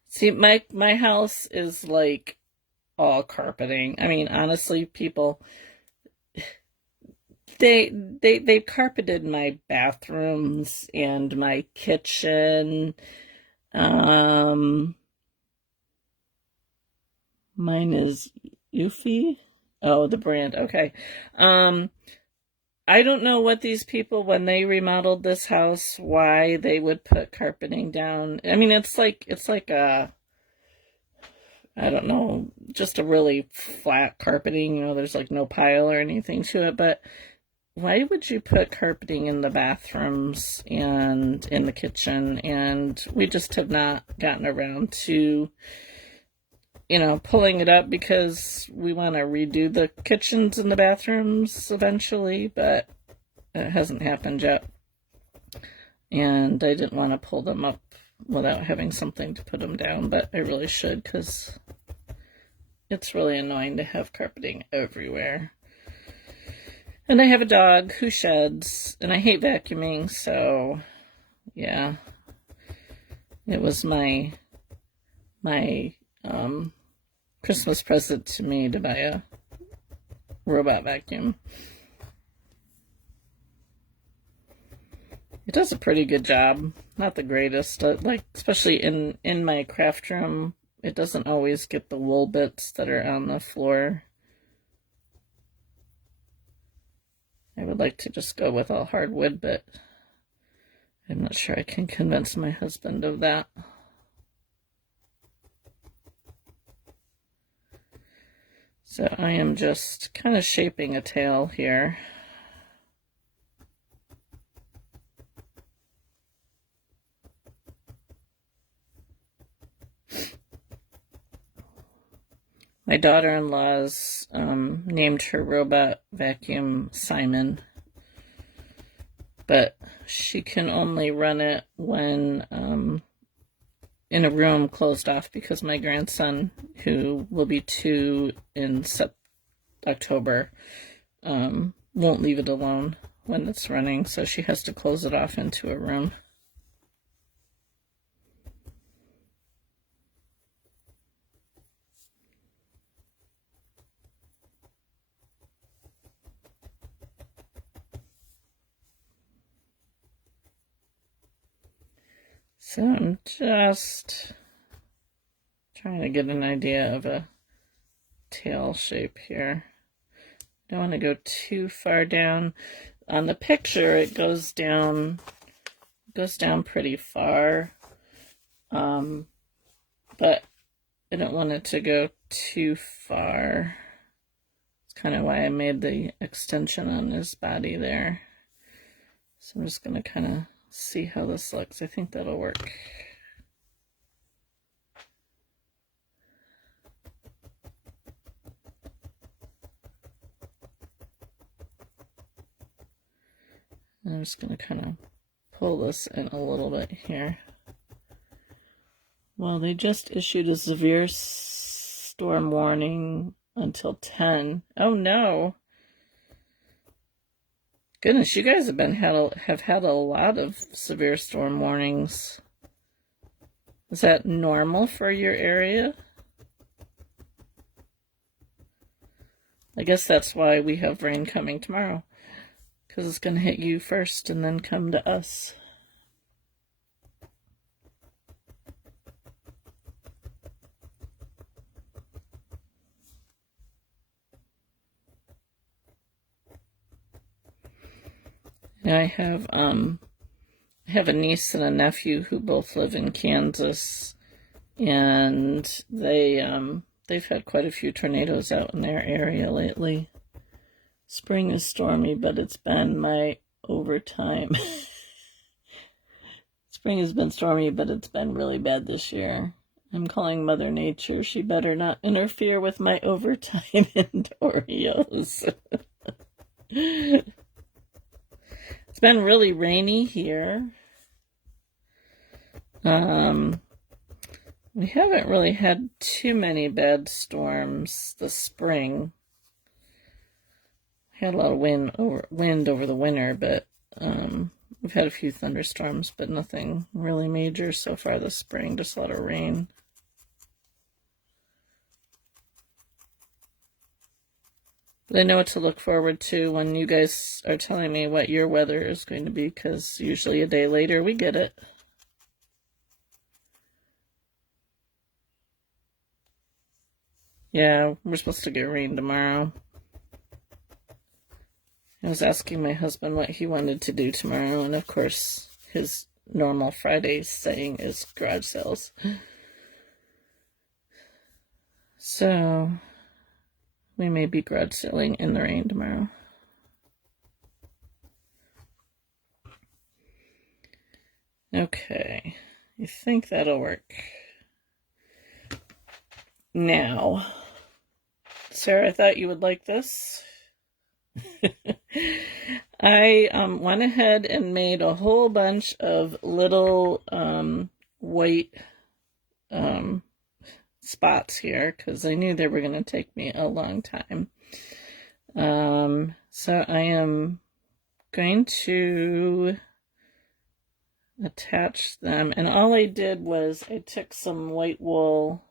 See, my house is like all carpeting. I mean, honestly, people, they carpeted my bathrooms and my kitchen. Mine is Eufy. Oh, the brand. Okay. I don't know what these people, when they remodeled this house, why they would put carpeting down. I mean, it's like a, I don't know, just a really flat carpeting. You know, there's like no pile or anything to it. But why would you put carpeting in the bathrooms and in the kitchen? And we just have not gotten around to, you know, pulling it up because we want to redo the kitchens and the bathrooms eventually, but it hasn't happened yet. And I didn't want to pull them up without having something to put them down, but I really should because it's really annoying to have carpeting everywhere. And I have a dog who sheds, and I hate vacuuming, so yeah. It was my Christmas present to me to buy a robot vacuum. It does a pretty good job. Not the greatest, like especially in my craft room, it doesn't always get the wool bits that are on the floor. I would like to just go with all hardwood, but I'm not sure I can convince my husband of that. So I am just kind of shaping a tail here. My daughter-in-law's named her robot vacuum Simon, but she can only run it when in a room closed off because my grandson, who will be 2 in October, won't leave it alone when it's running, so she has to close it off into a room. So I'm just trying to get an idea of a tail shape here. Don't want to go too far down. On the picture, it goes down pretty far, but I don't want it to go too far. It's kind of why I made the extension on his body there. So I'm just going to kind of see how this looks. I think that'll work. And I'm just going to kind of pull this in a little bit here. Well, they just issued a severe storm warning until 10. Oh no. Goodness, you guys have had a lot of severe storm warnings. Is that normal for your area? I guess that's why we have rain coming tomorrow, because it's going to hit you first and then come to us. And I have a niece and a nephew who both live in Kansas, and they've had quite a few tornadoes out in their area lately. Spring is stormy, but it's been my overtime. Spring has been stormy, but it's been really bad this year. I'm calling Mother Nature. She better not interfere with my overtime and Oreos. It's been really rainy here. We haven't really had too many bad storms this spring. had a lot of wind over the winter, but we've had a few thunderstorms, but nothing really major so far this spring, just a lot of rain. But I know what to look forward to when you guys are telling me what your weather is going to be, because usually a day later we get it. Yeah, we're supposed to get rain tomorrow. I was asking my husband what he wanted to do tomorrow, and of course his normal Friday saying is garage sales. So we may be garage selling in the rain tomorrow. Okay, I think that'll work. Now, Sarah, I thought you would like this. I went ahead and made a whole bunch of little white spots here, because I knew they were going to take me a long time. So I am going to attach them, and all I did was I took some white wool.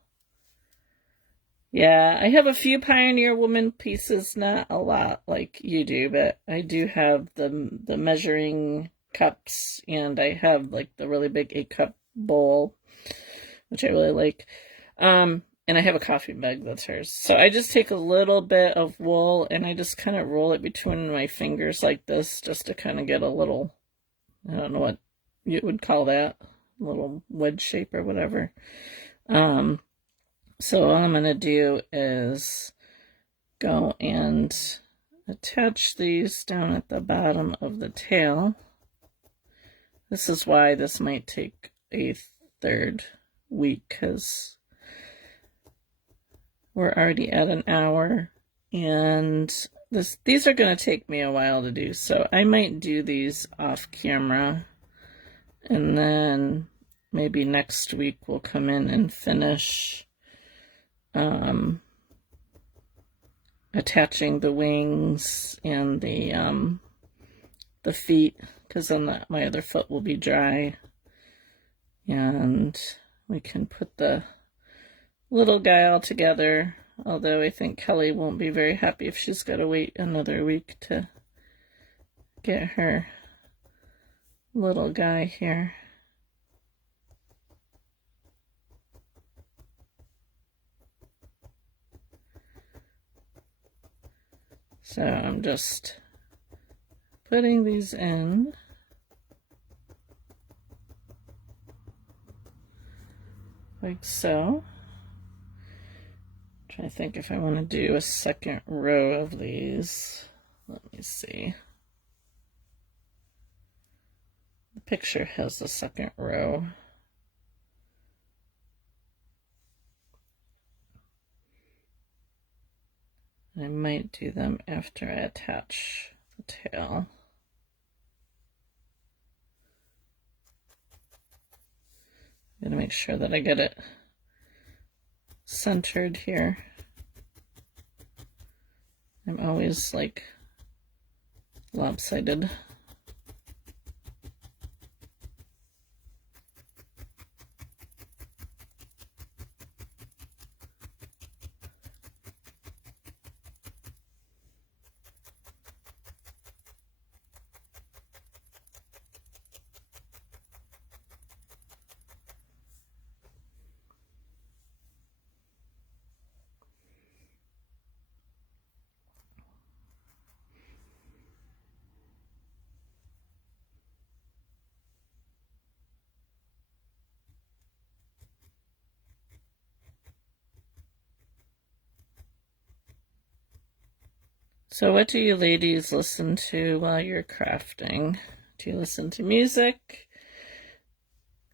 Yeah, I have a few Pioneer Woman pieces, not a lot like you do, but I do have the measuring cups, and I have like the really big 8-cup bowl, which I really like. And I have a coffee mug that's hers. So I just take a little bit of wool and I just kind of roll it between my fingers like this, just to kind of get a little, I don't know what you would call that, a little wedge shape or whatever. So all I'm going to do is go and attach these down at the bottom of the tail. This is why this might take a third week, because we're already at an hour, and these are going to take me a while to do, so I might do these off camera, and then maybe next week we'll come in and finish attaching the wings and the feet, because then my other foot will be dry, and we can put the little guy all together, although I think Kelly won't be very happy if she's got to wait another week to get her little guy here. So I'm just putting these in. Like so. Trying to think if I want to do a second row of these. Let me see. The picture has the second row. I might do them after I attach the tail. I'm gonna make sure that I get it centered here. I'm always like lopsided. So what do you ladies listen to while you're crafting? Do you listen to music?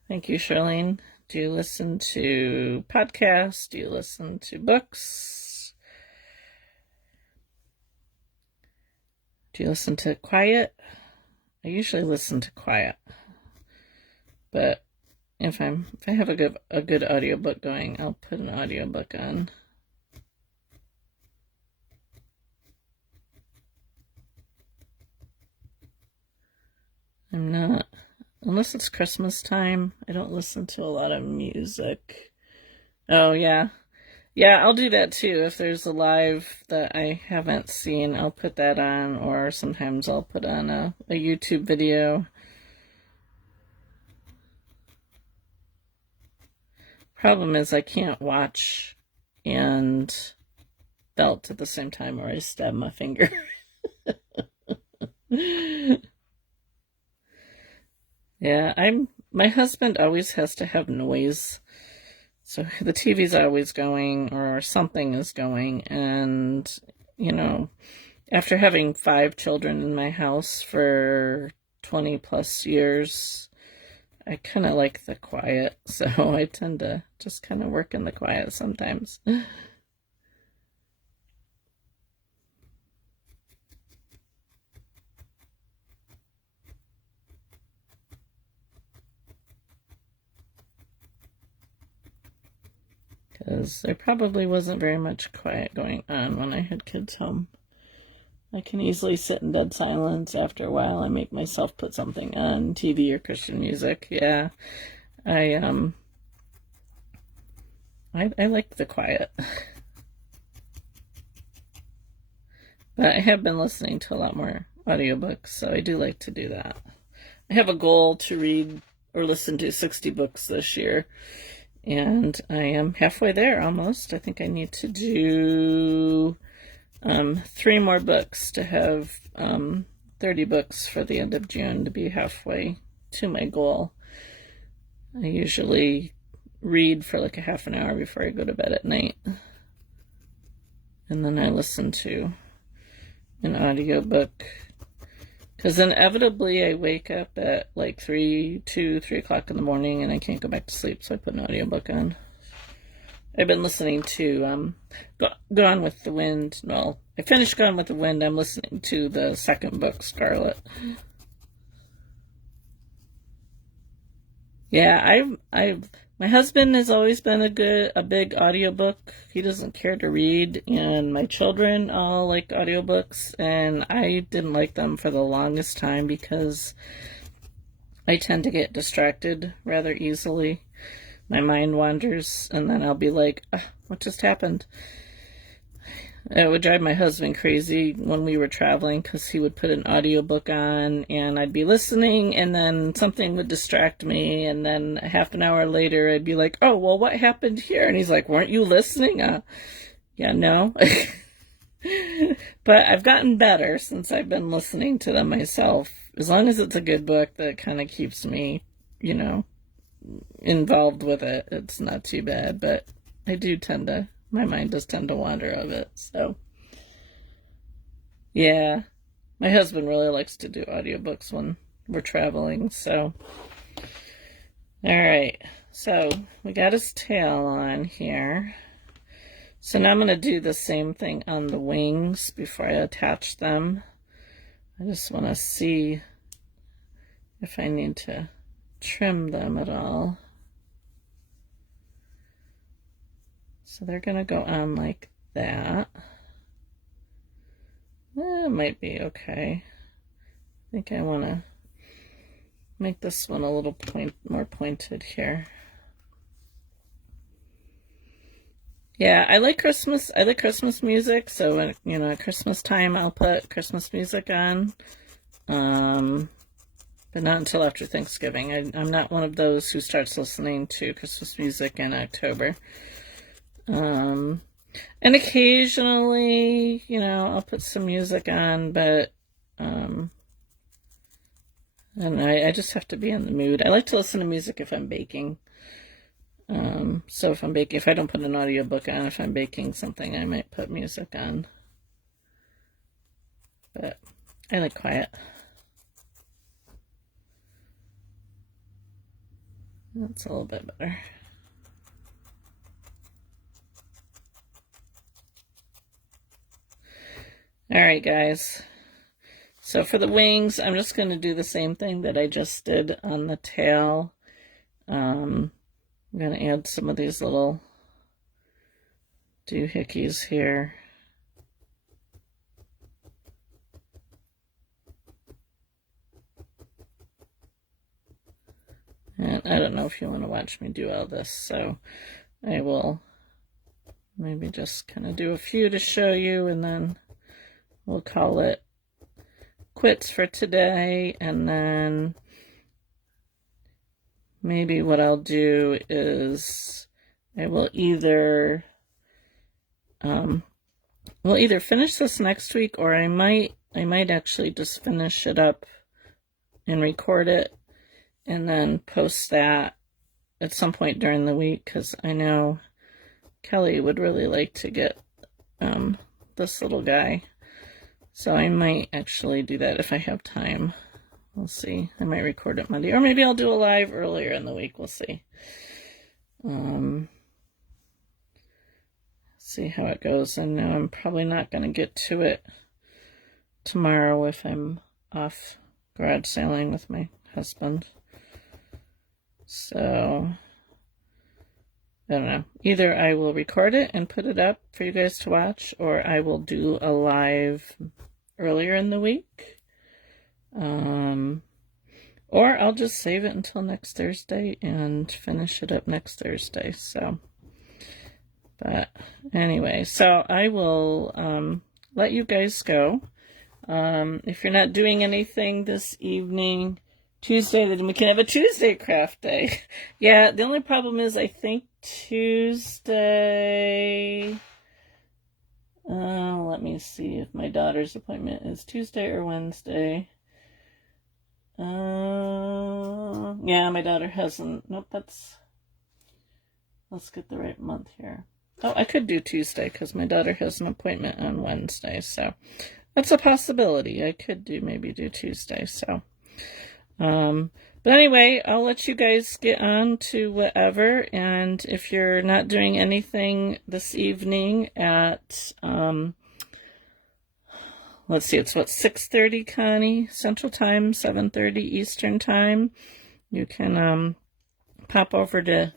Thank you, Charlene. Do you listen to podcasts? Do you listen to books? Do you listen to quiet? I usually listen to quiet, but if I have a good audiobook going, I'll put an audiobook on. I'm not, unless it's Christmas time, I don't listen to a lot of music. Oh, yeah. Yeah, I'll do that too. If there's a live that I haven't seen, I'll put that on, or sometimes I'll put on a YouTube video. Problem is I can't watch and belt at the same time or I stab my finger. Yeah, my husband always has to have noise. So the TV's always going or something is going, and after having 5 children in my house for 20 plus years, I kind of like the quiet, so I tend to just kind of work in the quiet sometimes. Because there probably wasn't very much quiet going on when I had kids home. I can easily sit in dead silence. After a while, I make myself put something on TV or Christian music. Yeah, I like the quiet. But I have been listening to a lot more audiobooks, so I do like to do that. I have a goal to read or listen to 60 books this year, and I am halfway there almost. I think I need to do 3 more books to have 30 books for the end of June to be halfway to my goal. I usually read for like a half an hour before I go to bed at night. And then I listen to an audiobook. Because inevitably I wake up at like 3 o'clock in the morning and I can't go back to sleep, so I put an audiobook on. I've been listening to Gone with the Wind. Well, I finished Gone with the Wind. I'm listening to the second book, Scarlet. Yeah, my husband has always been a big audiobook. He doesn't care to read, and my children all like audiobooks, and I didn't like them for the longest time because I tend to get distracted rather easily. My mind wanders, and then I'll be like, what just happened? It would drive my husband crazy when we were traveling because he would put an audiobook on and I'd be listening and then something would distract me, and then half an hour later I'd be like, oh, well, what happened here? And he's like, weren't you listening? Yeah, no. But I've gotten better since I've been listening to them myself. As long as it's a good book that kind of keeps me, involved with it, it's not too bad. But my mind does tend to wander of it. So, yeah, my husband really likes to do audiobooks when we're traveling. So, all right. So we got his tail on here. So now I'm going to do the same thing on the wings before I attach them. I just want to see if I need to trim them at all. So they're going to go on like that. It might be okay. I think I want to make this one a little more pointed here. Yeah, I like Christmas music, so at Christmas time I'll put Christmas music on. But not until after Thanksgiving. I'm not one of those who starts listening to Christmas music in October. And occasionally, I'll put some music on, but and I just have to be in the mood. I like to listen to music if I'm baking. So if I don't put an audiobook on, if I'm baking something, I might put music on. But I like quiet. That's a little bit better. All right, guys. So for the wings, I'm just going to do the same thing that I just did on the tail. I'm going to add some of these little doohickeys here. And I don't know if you want to watch me do all this, so I will maybe just kind of do a few to show you, and then we'll call it quits for today. And then maybe what I'll do is I will either we'll either finish this next week, or I might actually just finish it up and record it and then post that at some point during the week, because I know Kelly would really like to get this little guy. So I might actually do that if I have time. We'll see. I might record it Monday, or maybe I'll do a live earlier in the week. We'll see. See how it goes. And now I'm probably not going to get to it tomorrow if I'm off garage sailing with my husband. So I don't know. Either I will record it and put it up for you guys to watch, or I will do a live earlier in the week. Or I'll just save it until next Thursday and finish it up next Thursday. So, but anyway, so I will let you guys go. If you're not doing anything this evening, Tuesday, then we can have a Tuesday craft day. Yeah, the only problem is I think Tuesday, let me see if my daughter's appointment is Tuesday or Wednesday. Yeah, my daughter hasn't, nope, let's get the right month here. Oh, I could do Tuesday because my daughter has an appointment on Wednesday, so that's a possibility. I could maybe do Tuesday, so. But anyway, I'll let you guys get on to whatever, and if you're not doing anything this evening at, let's see, it's what, 6:30, Connie, Central Time, 7:30 Eastern Time. You can, pop over to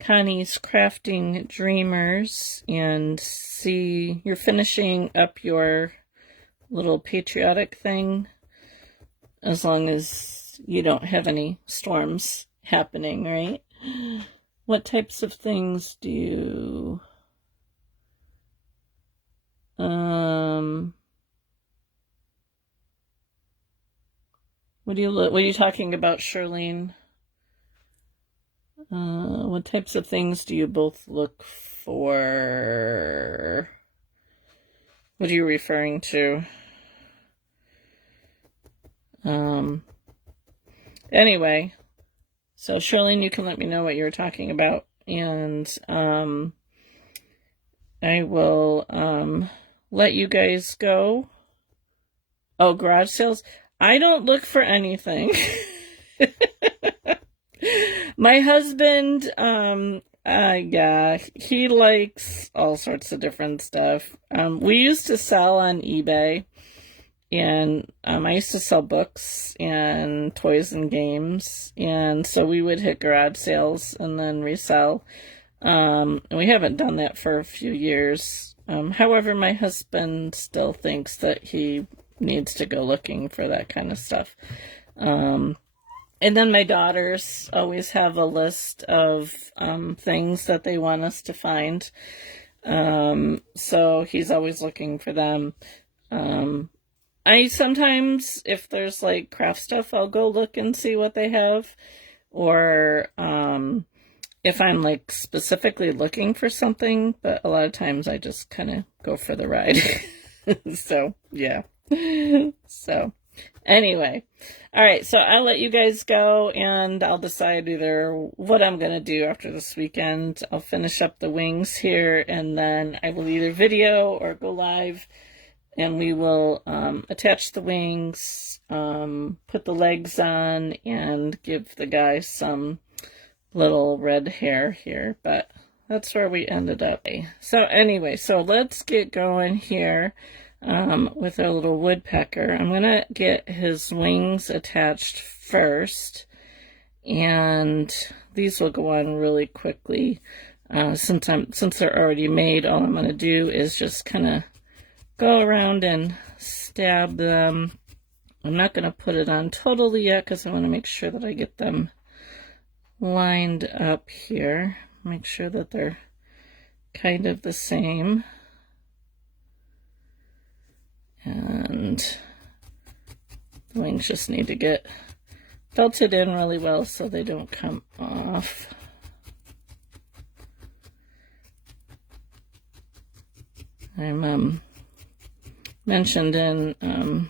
Connie's Crafting Dreamers and see, you're finishing up your little patriotic thing, as long as you don't have any storms happening, right? What types of things do you, what are you talking about, Charlene? What types of things do you both look for? What are you referring to? Anyway, so Charlene, you can let me know what you're talking about, and I will let you guys go. Oh, garage sales. I don't look for anything. My husband, yeah, he likes all sorts of different stuff. We used to sell on eBay, and I used to sell books and toys and games, and so we would hit garage sales and then resell. And we haven't done that for a few years. However, my husband still thinks that he needs to go looking for that kind of stuff. And then my daughters always have a list of things that they want us to find. So he's always looking for them. I sometimes, if there's like craft stuff, I'll go look and see what they have. Or if I'm like specifically looking for something, but a lot of times I just kind of go for the ride. So, yeah. So, anyway. All right, so I'll let you guys go, and I'll decide either what I'm going to do after this weekend. I'll finish up the wings here, and then I will either video or go live, and we will attach the wings, put the legs on, and give the guy some little red hair here, but that's where we ended up. So anyway, so let's get going here. With our little woodpecker. I'm going to get his wings attached first, and these will go on really quickly. Since they're already made, all I'm going to do is just kind of go around and stab them. I'm not going to put it on totally yet because I want to make sure that I get them lined up here. Make sure that they're kind of the same. And the wings just need to get felted in really well so they don't come off. I'm mentioned in, I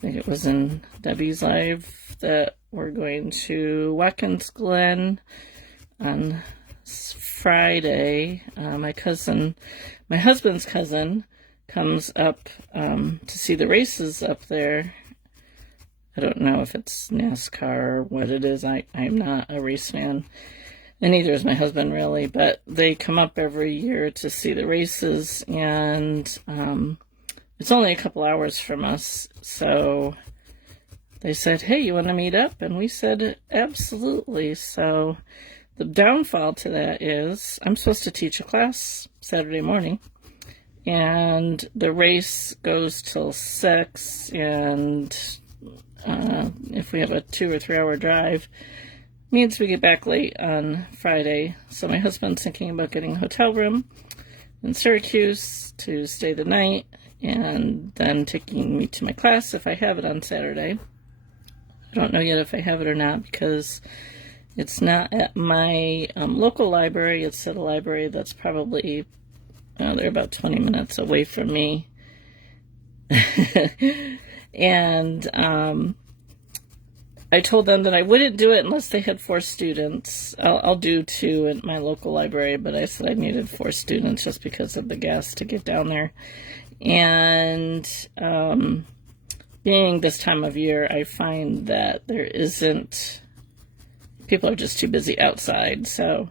think it was in Debbie's live, that we're going to Watkins Glen on Friday. My husband's cousin comes up to see the races up there. I don't know if it's NASCAR or what it is. I'm not a race fan, and neither is my husband really, but they come up every year to see the races, and it's only a couple hours from us, so they said, hey, you want to meet up? And we said, absolutely. So the downfall to that is I'm supposed to teach a class Saturday morning, and the race goes till 6, and if we have a 2 or 3 hour drive, means we get back late on Friday. So my husband's thinking about getting a hotel room in Syracuse to stay the night, and then taking me to my class if I have it on Saturday. I don't know yet if I have it or not, because it's not at my local library. It's at a library that's probably, they're about 20 minutes away from me. And I told them that I wouldn't do it unless they had 4 students. I'll do 2 at my local library, but I said I needed 4 students just because of the gas to get down there. And being this time of year, I find that people are just too busy outside. So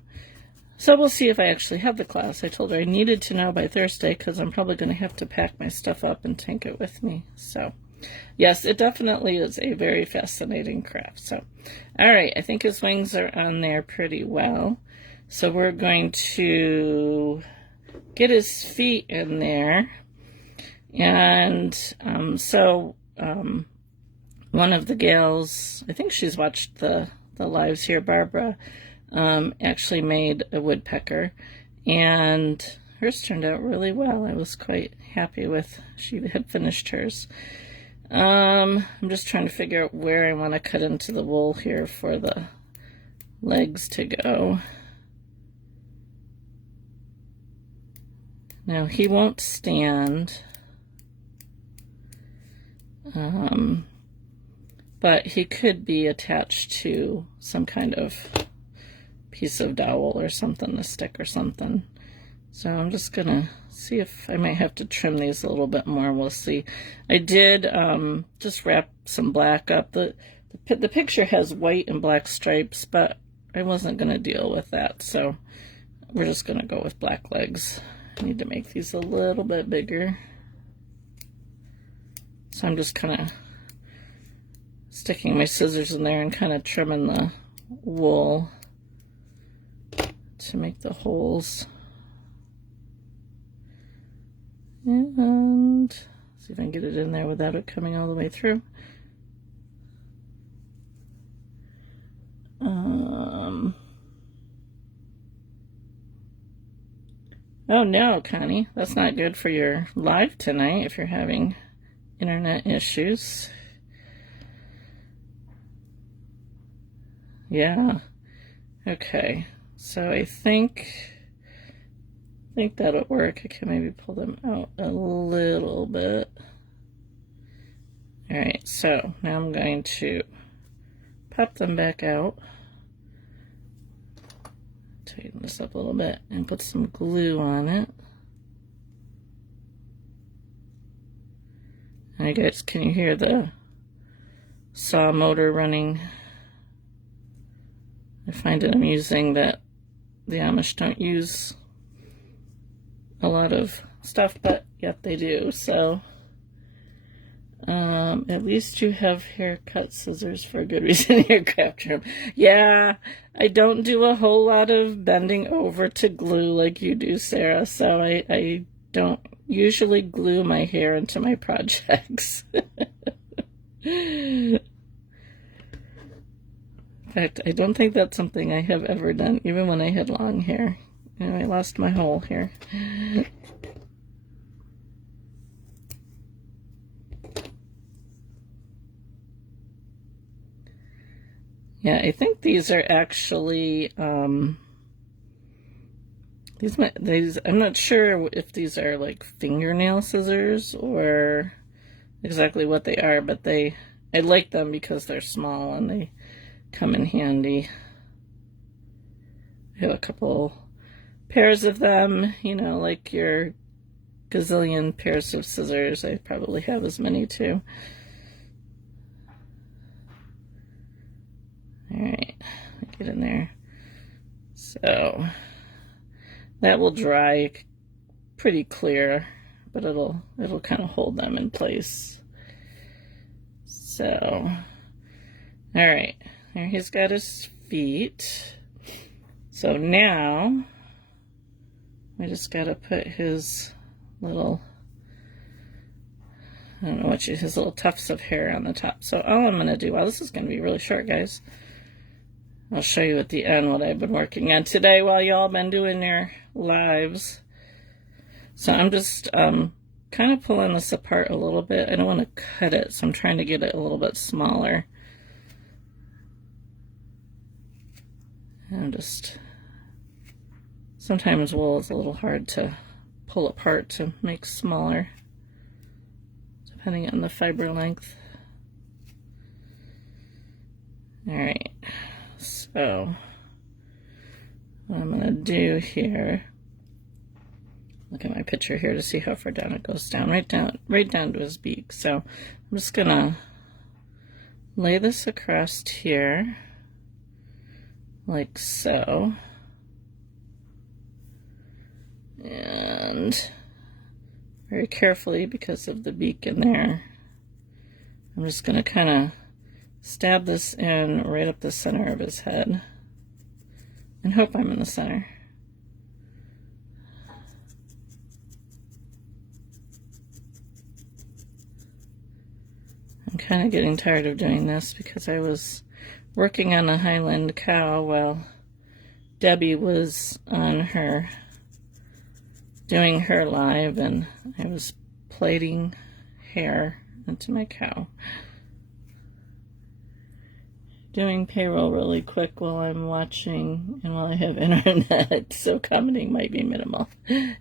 we'll see if I actually have the class. I told her I needed to know by Thursday, because I'm probably going to have to pack my stuff up and take it with me. So yes, it definitely is a very fascinating craft. So, all right, I think his wings are on there pretty well. So we're going to get his feet in there. And one of the gals, I think she's watched the lives here, Barbara, actually made a woodpecker, and hers turned out really well. I was quite happy with, she had finished hers. I'm just trying to figure out where I want to cut into the wool here for the legs to go. Now he won't stand, but he could be attached to some kind of piece of dowel or something, a stick or something. So I'm just gonna see if I might have to trim these a little bit more. We'll see. I did just wrap some black up. The picture has white and black stripes, but I wasn't gonna deal with that, so we're just gonna go with black legs. I need to make these a little bit bigger. So I'm just kind of sticking my scissors in there and kind of trimming the wool to make the holes. And see if I can get it in there without it coming all the way through. Oh no, Connie, that's not good for your live tonight if you're having internet issues. Yeah. Okay. So I think that'll work. I can maybe pull them out a little bit. All right. So now I'm going to pop them back out. Tighten this up a little bit and put some glue on it. And I guess, can you hear the saw motor running? I find it amusing that the Amish don't use a lot of stuff, but yet they do. So at least you have haircut scissors for a good reason in your craft room. Yeah, I don't do a whole lot of bending over to glue like you do, Sarah, so I don't usually glue my hair into my projects. In fact, I don't think that's something I have ever done, even when I had long hair. And I lost my hole here. Yeah, I think these are actually, these, I'm not sure if these are like fingernail scissors or exactly what they are, but I like them because they're small and they come in handy. I have a couple pairs of them, you know, like your gazillion pairs of scissors. I probably have as many too. All right, get in there. So that will dry pretty clear, but it'll kind of hold them in place. So, all right, there he's got his feet. So now we just got to put his little, I don't know what his little tufts of hair on the top. So all I'm going to do, well, this is going to be really short, guys. I'll show you at the end what I've been working on today while y'all been doing your lives. So I'm just kind of pulling this apart a little bit. I don't want to cut it, so I'm trying to get it a little bit smaller. And sometimes wool is a little hard to pull apart to make smaller, depending on the fiber length. All right. So what I'm going to do here, look at my picture here to see how far down it goes down, right down to his beak. So I'm just going to lay this across here like so. And very carefully, because of the beak in there, I'm just going to kind of stab this in right up the center of his head and hope I'm in the center. I'm kind of getting tired of doing this because I was working on a Highland cow while Debbie was on her, doing her live, and I was plaiting hair into my cow. Doing payroll really quick while I'm watching and while I have internet, so commenting might be minimal.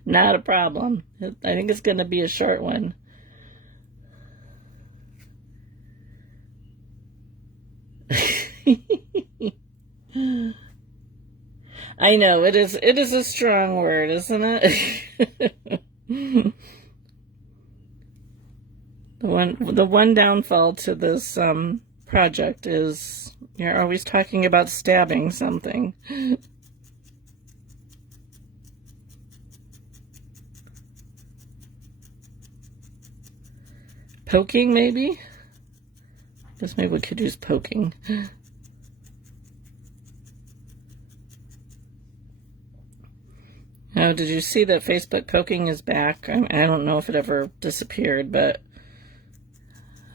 Not a problem. I think it's going to be a short one. I know, it is a strong word, isn't it? The one downfall to this project is you're always talking about stabbing something. Poking, maybe? Guess maybe we could use poking. Now, did you see that Facebook poking is back? I don't know if it ever disappeared, but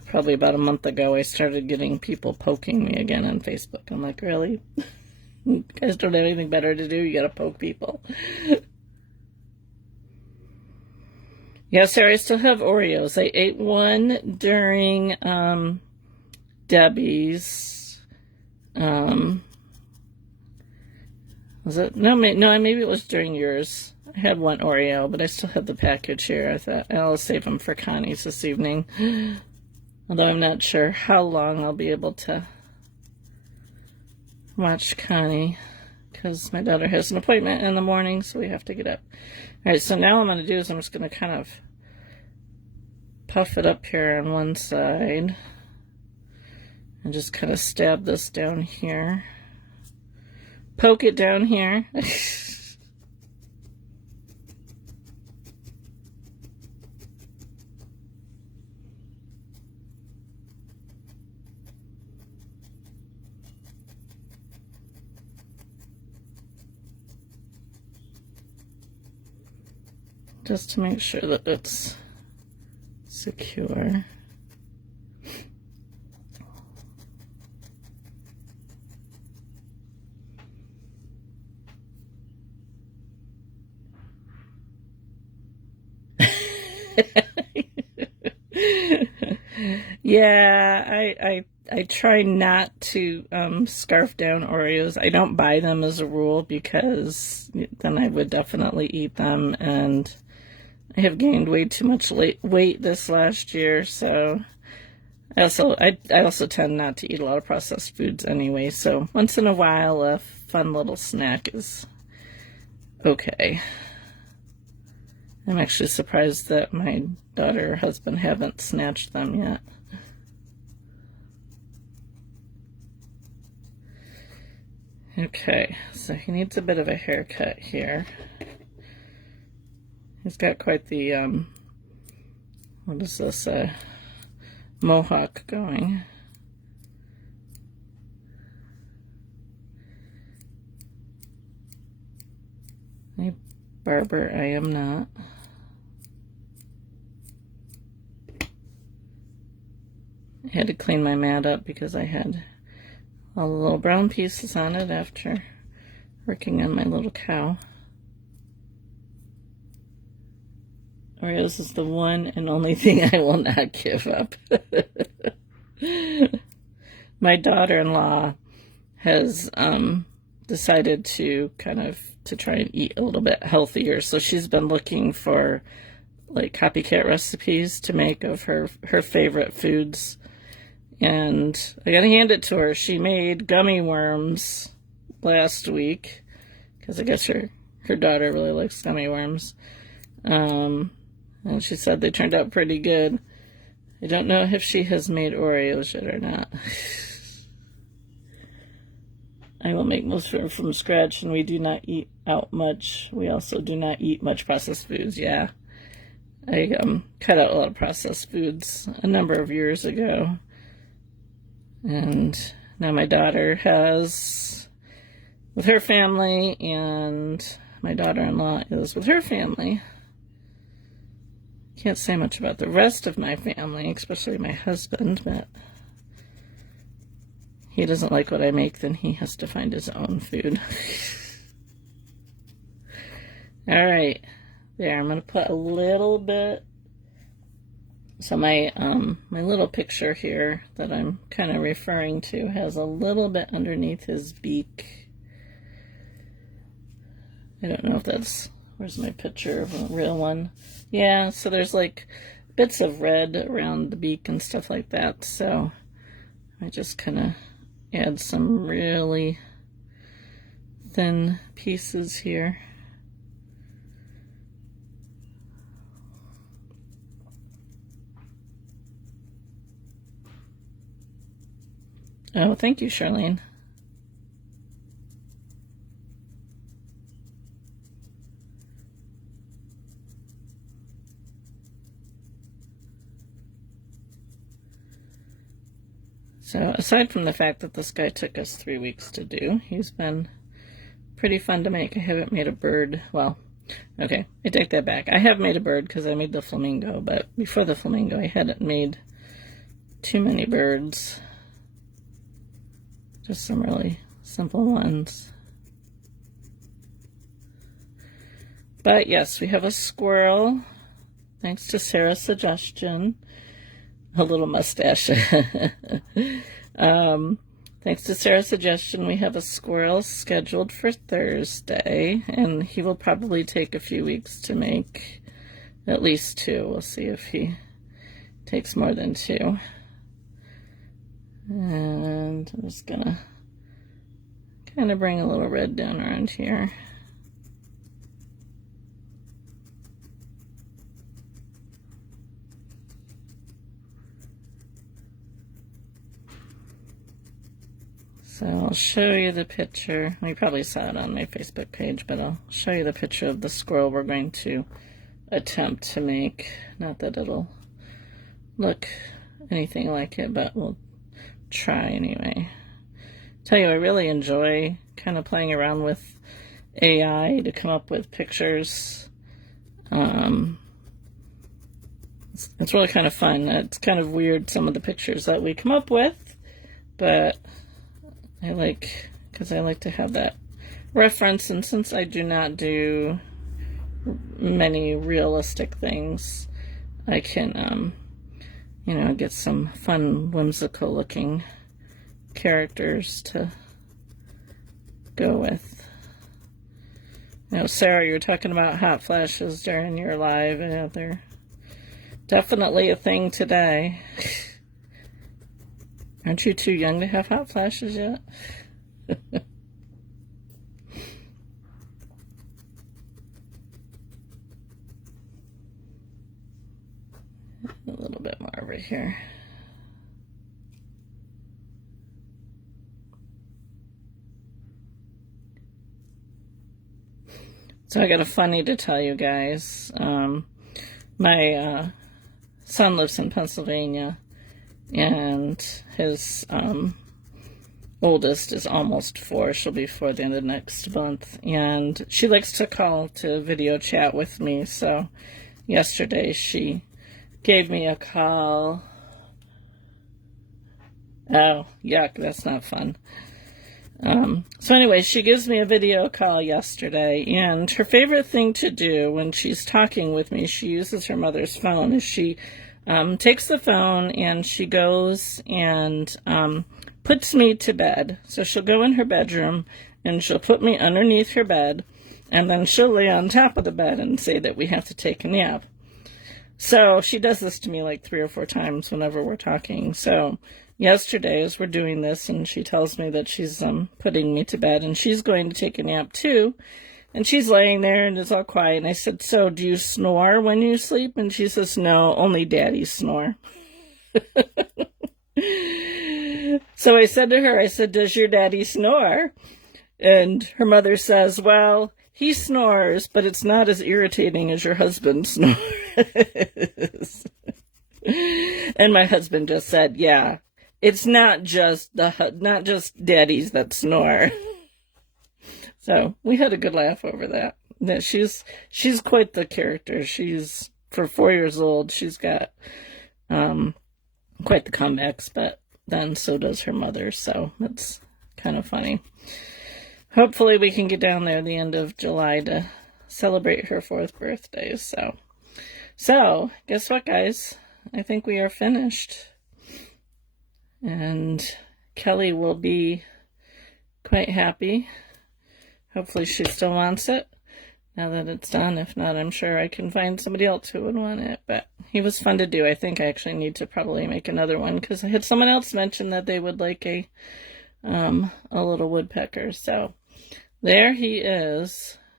probably about a month ago I started getting people poking me again on Facebook. I'm like, really? You guys don't have anything better to do? You gotta poke people. Yeah, Sarah, I still have Oreos. I ate one during Debbie's. Was it? No, maybe it was during yours. I had one Oreo, but I still have the package here. I thought I'll save them for Connie's this evening. Although I'm not sure how long I'll be able to watch Connie, because my daughter has an appointment in the morning, so we have to get up. All right, so now what I'm going to do is I'm just going to kind of puff it up here on one side and just kind of stab this down here. Poke it down here. Just to make sure that it's secure. Yeah, I try not to scarf down Oreos. I don't buy them as a rule because then I would definitely eat them, and I have gained way too much weight this last year, so I also tend not to eat a lot of processed foods anyway, so once in a while a fun little snack is okay. I'm actually surprised that my daughter or husband haven't snatched them yet. Okay, so he needs a bit of a haircut here. He's got quite the, what is this, mohawk going. A barber I am not. I had to clean my mat up because I had all the little brown pieces on it after working on my little cow. Oreos is the one and only thing I will not give up. My daughter-in-law has decided to try and eat a little bit healthier, so she's been looking for like copycat recipes to make of her favorite foods. And I gotta hand it to her. She made gummy worms last week because I guess her daughter really likes gummy worms. And she said they turned out pretty good. I don't know if she has made Oreos yet or not. I will make most of them from scratch, and we do not eat out much. We also do not eat much processed foods. Yeah, I cut out a lot of processed foods a number of years ago. And now my daughter has with her family, and my daughter-in-law is with her family. Can't say much about the rest of my family, especially my husband, but he doesn't like what I make, then he has to find his own food. All right, there, I'm going to put a little bit. So my little picture here that I'm kind of referring to has a little bit underneath his beak. I don't know if that's, where's my picture of a real one? Yeah, so there's like bits of red around the beak and stuff like that. So I just kind of add some really thin pieces here. Oh, thank you, Charlene. So aside from the fact that this guy took us 3 weeks to do, he's been pretty fun to make. I haven't made a bird. Well, okay, I take that back. I have made a bird because I made the flamingo, but before the flamingo I hadn't made too many birds. Just some really simple ones. But yes, we have a squirrel, thanks to Sarah's suggestion. A little mustache. Thanks to Sarah's suggestion, we have a squirrel scheduled for Thursday, and he will probably take a few weeks to make at least 2. We'll see if he takes more than 2. And I'm just gonna kind of bring a little red down around here. So I'll show you the picture. You probably saw it on my Facebook page, but I'll show you the picture of the squirrel we're going to attempt to make. Not that it'll look anything like it, but we'll try anyway. Tell you, I really enjoy kind of playing around with AI to come up with pictures. It's really kind of fun. It's kind of weird, some of the pictures that we come up with, but I like to have that reference, and since I do not do many realistic things, I can, you know, get some fun, whimsical looking characters to go with. You know, Sarah, you're talking about hot flashes during your live. Yeah, they're definitely a thing today. Aren't you too young to have hot flashes yet? A little bit more over here. So I got a funny to tell you guys. My son lives in Pennsylvania, and his oldest is almost 4. She'll be 4 at the end of next month, and she likes to call to video chat with me. So yesterday she gave me a call. Oh, yuck, that's not fun. So anyway, she gives me a video call yesterday, and her favorite thing to do when she's talking with me, she uses her mother's phone, is she takes the phone and she goes and puts me to bed. So she'll go in her bedroom and she'll put me underneath her bed, and then she'll lay on top of the bed and say that we have to take a nap. So she does this to me like 3 or 4 times whenever we're talking. So yesterday, as we're doing this, and she tells me that she's putting me to bed and she's going to take a nap too, and she's laying there and it's all quiet, and I said, so do you snore when you sleep? And she says, no, only daddy snore. So I said to her, I said, does your daddy snore? And her mother says, well, he snores, but it's not as irritating as your husband snores. And my husband just said, yeah, it's not just daddies that snore. So we had a good laugh over that. That she's quite the character. She's, for 4 years old, she's got quite the comebacks, but then so does her mother. So it's kind of funny. Hopefully we can get down there at the end of July to celebrate her 4th birthday. So guess what, guys? I think we are finished. And Kelly will be quite happy. Hopefully she still wants it now that it's done. If not, I'm sure I can find somebody else who would want it. But he was fun to do. I think I actually need to probably make another one, because I had someone else mention that they would like a little woodpecker. So there he is.